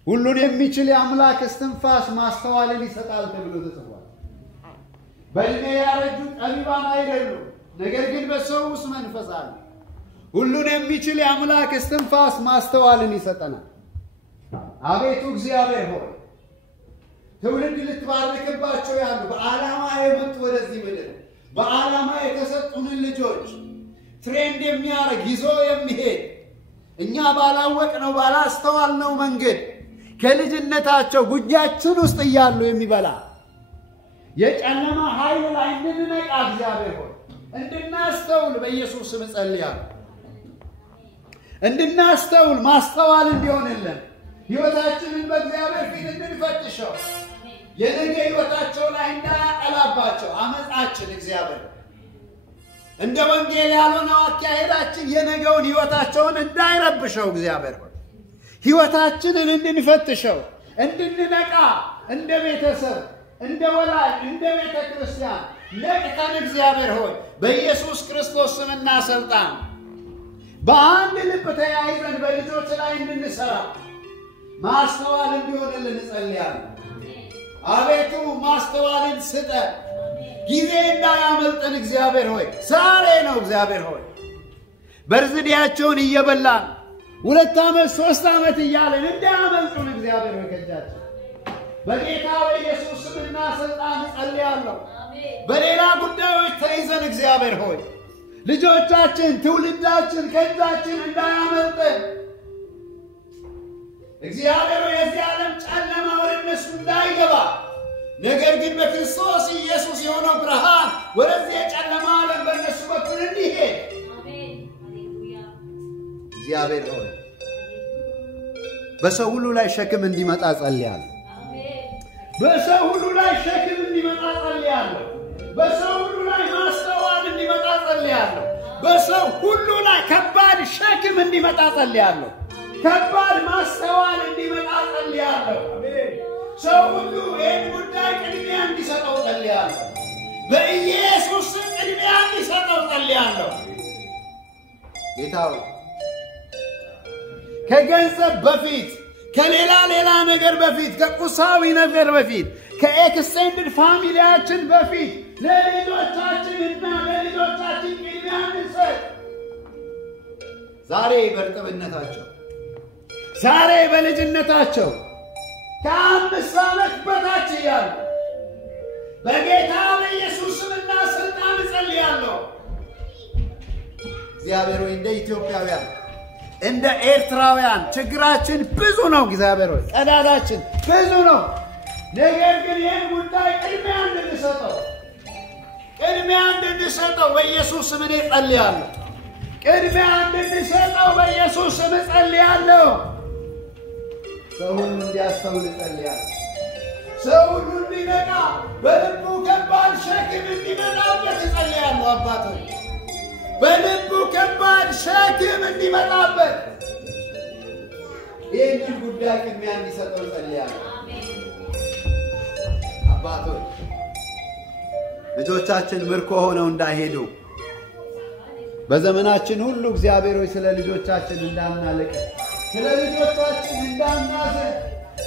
ሁሉን የሚችል የአምላክ እስትንፋስ ማስተዋልን ይሰጣል ተብሎ ተጽፏል። በእድሜ ያረጁ ጠቢባን አይደሉም፣ ነገር ግን በሰው ውስጥ መንፈስ አለ። ሁሉን የሚችል የአምላክ እስትንፋስ ማስተዋልን ይሰጠናል። አቤቱ እግዚአብሔር ሆይ ትውልድ ልትባርክባቸው ያሉ በዓላማ የመጡ ወደዚህ ምድር በዓላማ የተሰጡንን ልጆች ትሬንድ የሚያደርግ ይዞ የሚሄድ እኛ ባላወቅነው ባላስተዋልነው መንገድ ከልጅነታቸው ጉጃችን ውስጥ እያሉ የሚበላ የጨለማ ኃይል ላይ እንድንነቃ እግዚአብሔር ሆይ እንድናስተውል በኢየሱስ ስም ጸልያለሁ። እንድናስተውል ማስተዋል እንዲሆንልን ሕይወታችንን በእግዚአብሔር ፊት እንድንፈትሸው የነገ ሕይወታቸው ላይ እንዳያቀላባቸው አመጻችን እግዚአብሔር እንደ ወንጌል ያልሆነው አካሄዳችን የነገውን ሕይወታቸውን እንዳይረብሸው እግዚአብሔር ሆይ ሕይወታችንን እንድንፈትሸው እንድንነቃ እንደ ቤተሰብ እንደ ወላጅ እንደ ቤተ ክርስቲያን ነቅተን እግዚአብሔር ሆይ በኢየሱስ ክርስቶስ ስምና ሥልጣን በአንድ ልብ ተያይዘን በልጆች ላይ እንድንሰራ ማስተዋል እንዲሆንልን እንጸልያለን። አቤቱ ማስተዋልን ስጠን። ጊዜ እንዳያመልጠን እግዚአብሔር ሆይ ዛሬ ነው እግዚአብሔር ሆይ በርዝዲያቸውን እየበላን 2 ዓመት 3 ዓመት እያለን እንዳያመልጡን እግዚአብሔር ወከጃችን በጌታ በኢየሱስ ስምና ሥልጣን ጸልያለሁ። በሌላ ጉዳዮች ተይዘን እግዚአብሔር ሆይ ልጆቻችን ትውልዳችን ከእጃችን እንዳያመልጠን እግዚአብሔር የዚህ ዓለም ጨለማ ወደ እነሱ እንዳይገባ ነገር ግን በክርስቶስ ኢየሱስ የሆነው ብርሃን ወደዚህ የጨለማ ዓለም በእነሱ በኩል እንዲሄድ እግዚአብሔር ሆይ በሰው ሁሉ ላይ ሸክም እንዲመጣ ጸልያለሁ። በሰው ሁሉ ላይ ሸክም እንዲመጣ ጸልያለሁ። በሰው ሁሉ ላይ ማስተዋል እንዲመጣ ጸልያለሁ። በሰው ሁሉ ላይ ከባድ ሸክም እንዲመጣ ጸልያለሁ። ከባድ ማስተዋል እንዲመጣ ጸልያለሁ። ሰው ሁሉ ይህን ጉዳይ ቅድሚያ እንዲሰጠው ጸልያለሁ። በኢየሱስ ስም ቅድሚያ እንዲሰጠው ጸልያለሁ። ጌታ ሆይ ከገንዘብ በፊት ከሌላ ነገር በፊት ከቁሳዊ ነገር በፊት ከኤክስቴንድድ ፋሚሊያችን በፊት ለልጆቻችንና ለልጆቻችን ቅድሚያ እንሰጥ። ዛሬ በርጥብነታቸው ዛሬ በልጅነታቸው ከ5 ዓመት በታች ያሉ በጌታ በኢየሱስ ስምና ሥልጣን ጸልያለሁ። እግዚአብሔር ሆይ እንደ ኢትዮጵያውያን እንደ ኤርትራውያን ችግራችን ብዙ ነው። እግዚአብሔር ሆይ ቀዳዳችን ብዙ ነው። ነገር ግን ይህን ጉዳይ ቅድሚያ እንድንሰጠው በኢየሱስ ስም እኔ ጸልያለሁ። ቅድሚያ እንድንሰጠው በኢየሱስ ስም ጸልያለሁ። ሰው ሁሉ እንዲያስተውል ጸልያለሁ። ሰው ሁሉ እንዲነቃ በልቡ ከባድ ሸክም እንዲመጣበት ጸልያለሁ። አባት ሆይ በልቡ ከባድ ሸክም እንዲመጣበት ይህንን ጉዳይ ቅድሚያ እንዲሰጠው ጸልያለሁ። አባት ሆይ ልጆቻችን ምርኮ ሆነው እንዳይሄዱ በዘመናችን ሁሉ እግዚአብሔር ሆይ ስለ ልጆቻችን እንዳናለቅስ ስለ ልጆቻችን እንዳናዝን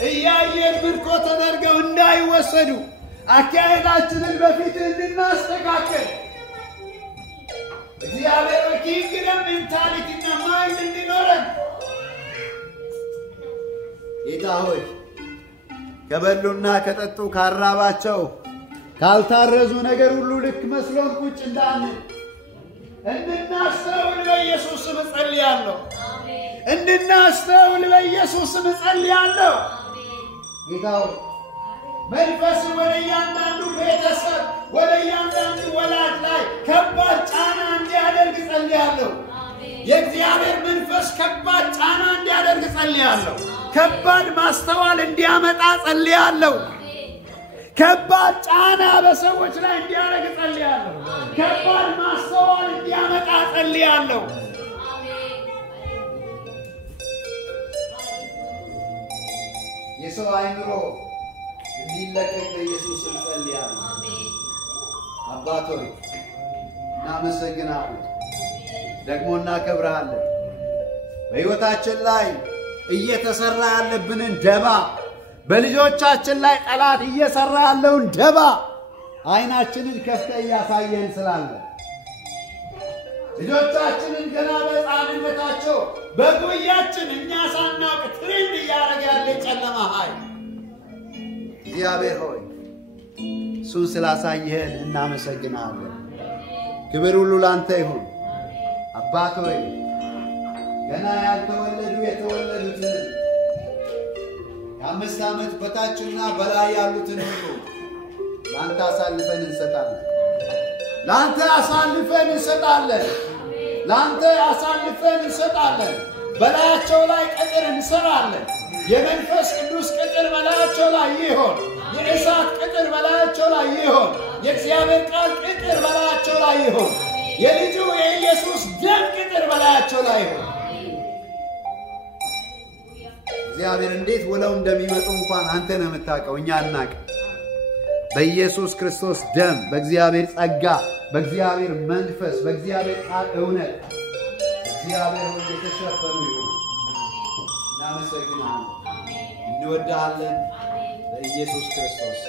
እያየን ምርኮ ተደርገው እንዳይወሰዱ አካሄዳችንን በፊት እንድናስተካከል እግዚአብሔር ሆይ ኪንግደም ሜንታሊቲና ማይንድ እንዲኖረን ጌታ ሆይ ከበሉና ከጠጡ ካራባቸው ካልታረዙ ነገር ሁሉ ልክ መስሎን ቁጭ እንዳንል እንድናስተውል በኢየሱስ ስም ጸልያለሁ። እንድናስተውል በኢየሱስ ስም ጸልያለሁ። ጌታ ሆይ መንፈስ ወደ እያንዳንዱ ቤተሰብ ወደ እያንዳንዱ ወላጅ ላይ ከባድ ጫና እንዲያደርግ ጸልያለሁ። የእግዚአብሔር መንፈስ ከባድ ጫና እንዲያደርግ ጸልያለሁ። ከባድ ማስተዋል እንዲያመጣ ጸልያለሁ። ከባድ ጫና በሰዎች ላይ እንዲያደርግ ጸልያለሁ። ከባድ ማስተዋል እንዲያመጣ ጸልያለሁ። የሰው አይምሮ እንዲለቀቅ በኢየሱስ ስም ጸልያለሁ። አባት ሆይ እናመሰግናለን፣ ደግሞ እናከብርሃለን። በሕይወታችን ላይ እየተሰራ ያለብንን ደባ በልጆቻችን ላይ ጠላት እየሰራ ያለውን ደባ አይናችንን ከፍተህ እያሳየን ስላለ ልጆቻችንን ገና በሕፃንነታቸው በጉያችን እኛ ሳናውቅ ትሬንድ እያደረገ ያለ ጨለማ ኃይል እግዚአብሔር ሆይ እሱን ስላሳየህን እናመሰግናለን። ክብር ሁሉ ላንተ ይሁን። አባት ሆይ ገና ያልተወለዱ የተወለዱትን ከ5 ዓመት በታችና በላይ ያሉትን ሁሉ ላንተ አሳልፈን እንሰጣለን። ላንተ አሳልፈን እንሰጣለን። ላንተ አሳልፈን እንሰጣለን። በላያቸው ላይ ቅጥር እንሰራለን። የመንፈስ ቅዱስ ቅጥር በላያቸው ላይ ይሆን። የእሳት ቅጥር በላያቸው ላይ ይሆን። የእግዚአብሔር ቃል ቅጥር በላያቸው ላይ ይሆን። የልጁ የኢየሱስ ደም ቅጥር በላያቸው ላይ ይሆን። እግዚአብሔር እንዴት ውለው እንደሚመጡ እንኳን አንተ ነህ የምታውቀው፣ እኛ አናውቅም። በኢየሱስ ክርስቶስ ደም፣ በእግዚአብሔር ጸጋ፣ በእግዚአብሔር መንፈስ፣ በእግዚአብሔር ቃል እውነት እግዚአብሔር ሆይ የተሸፈኑ ይሁን። እናመሰግናለን፣ እንወድሃለን በኢየሱስ ክርስቶስ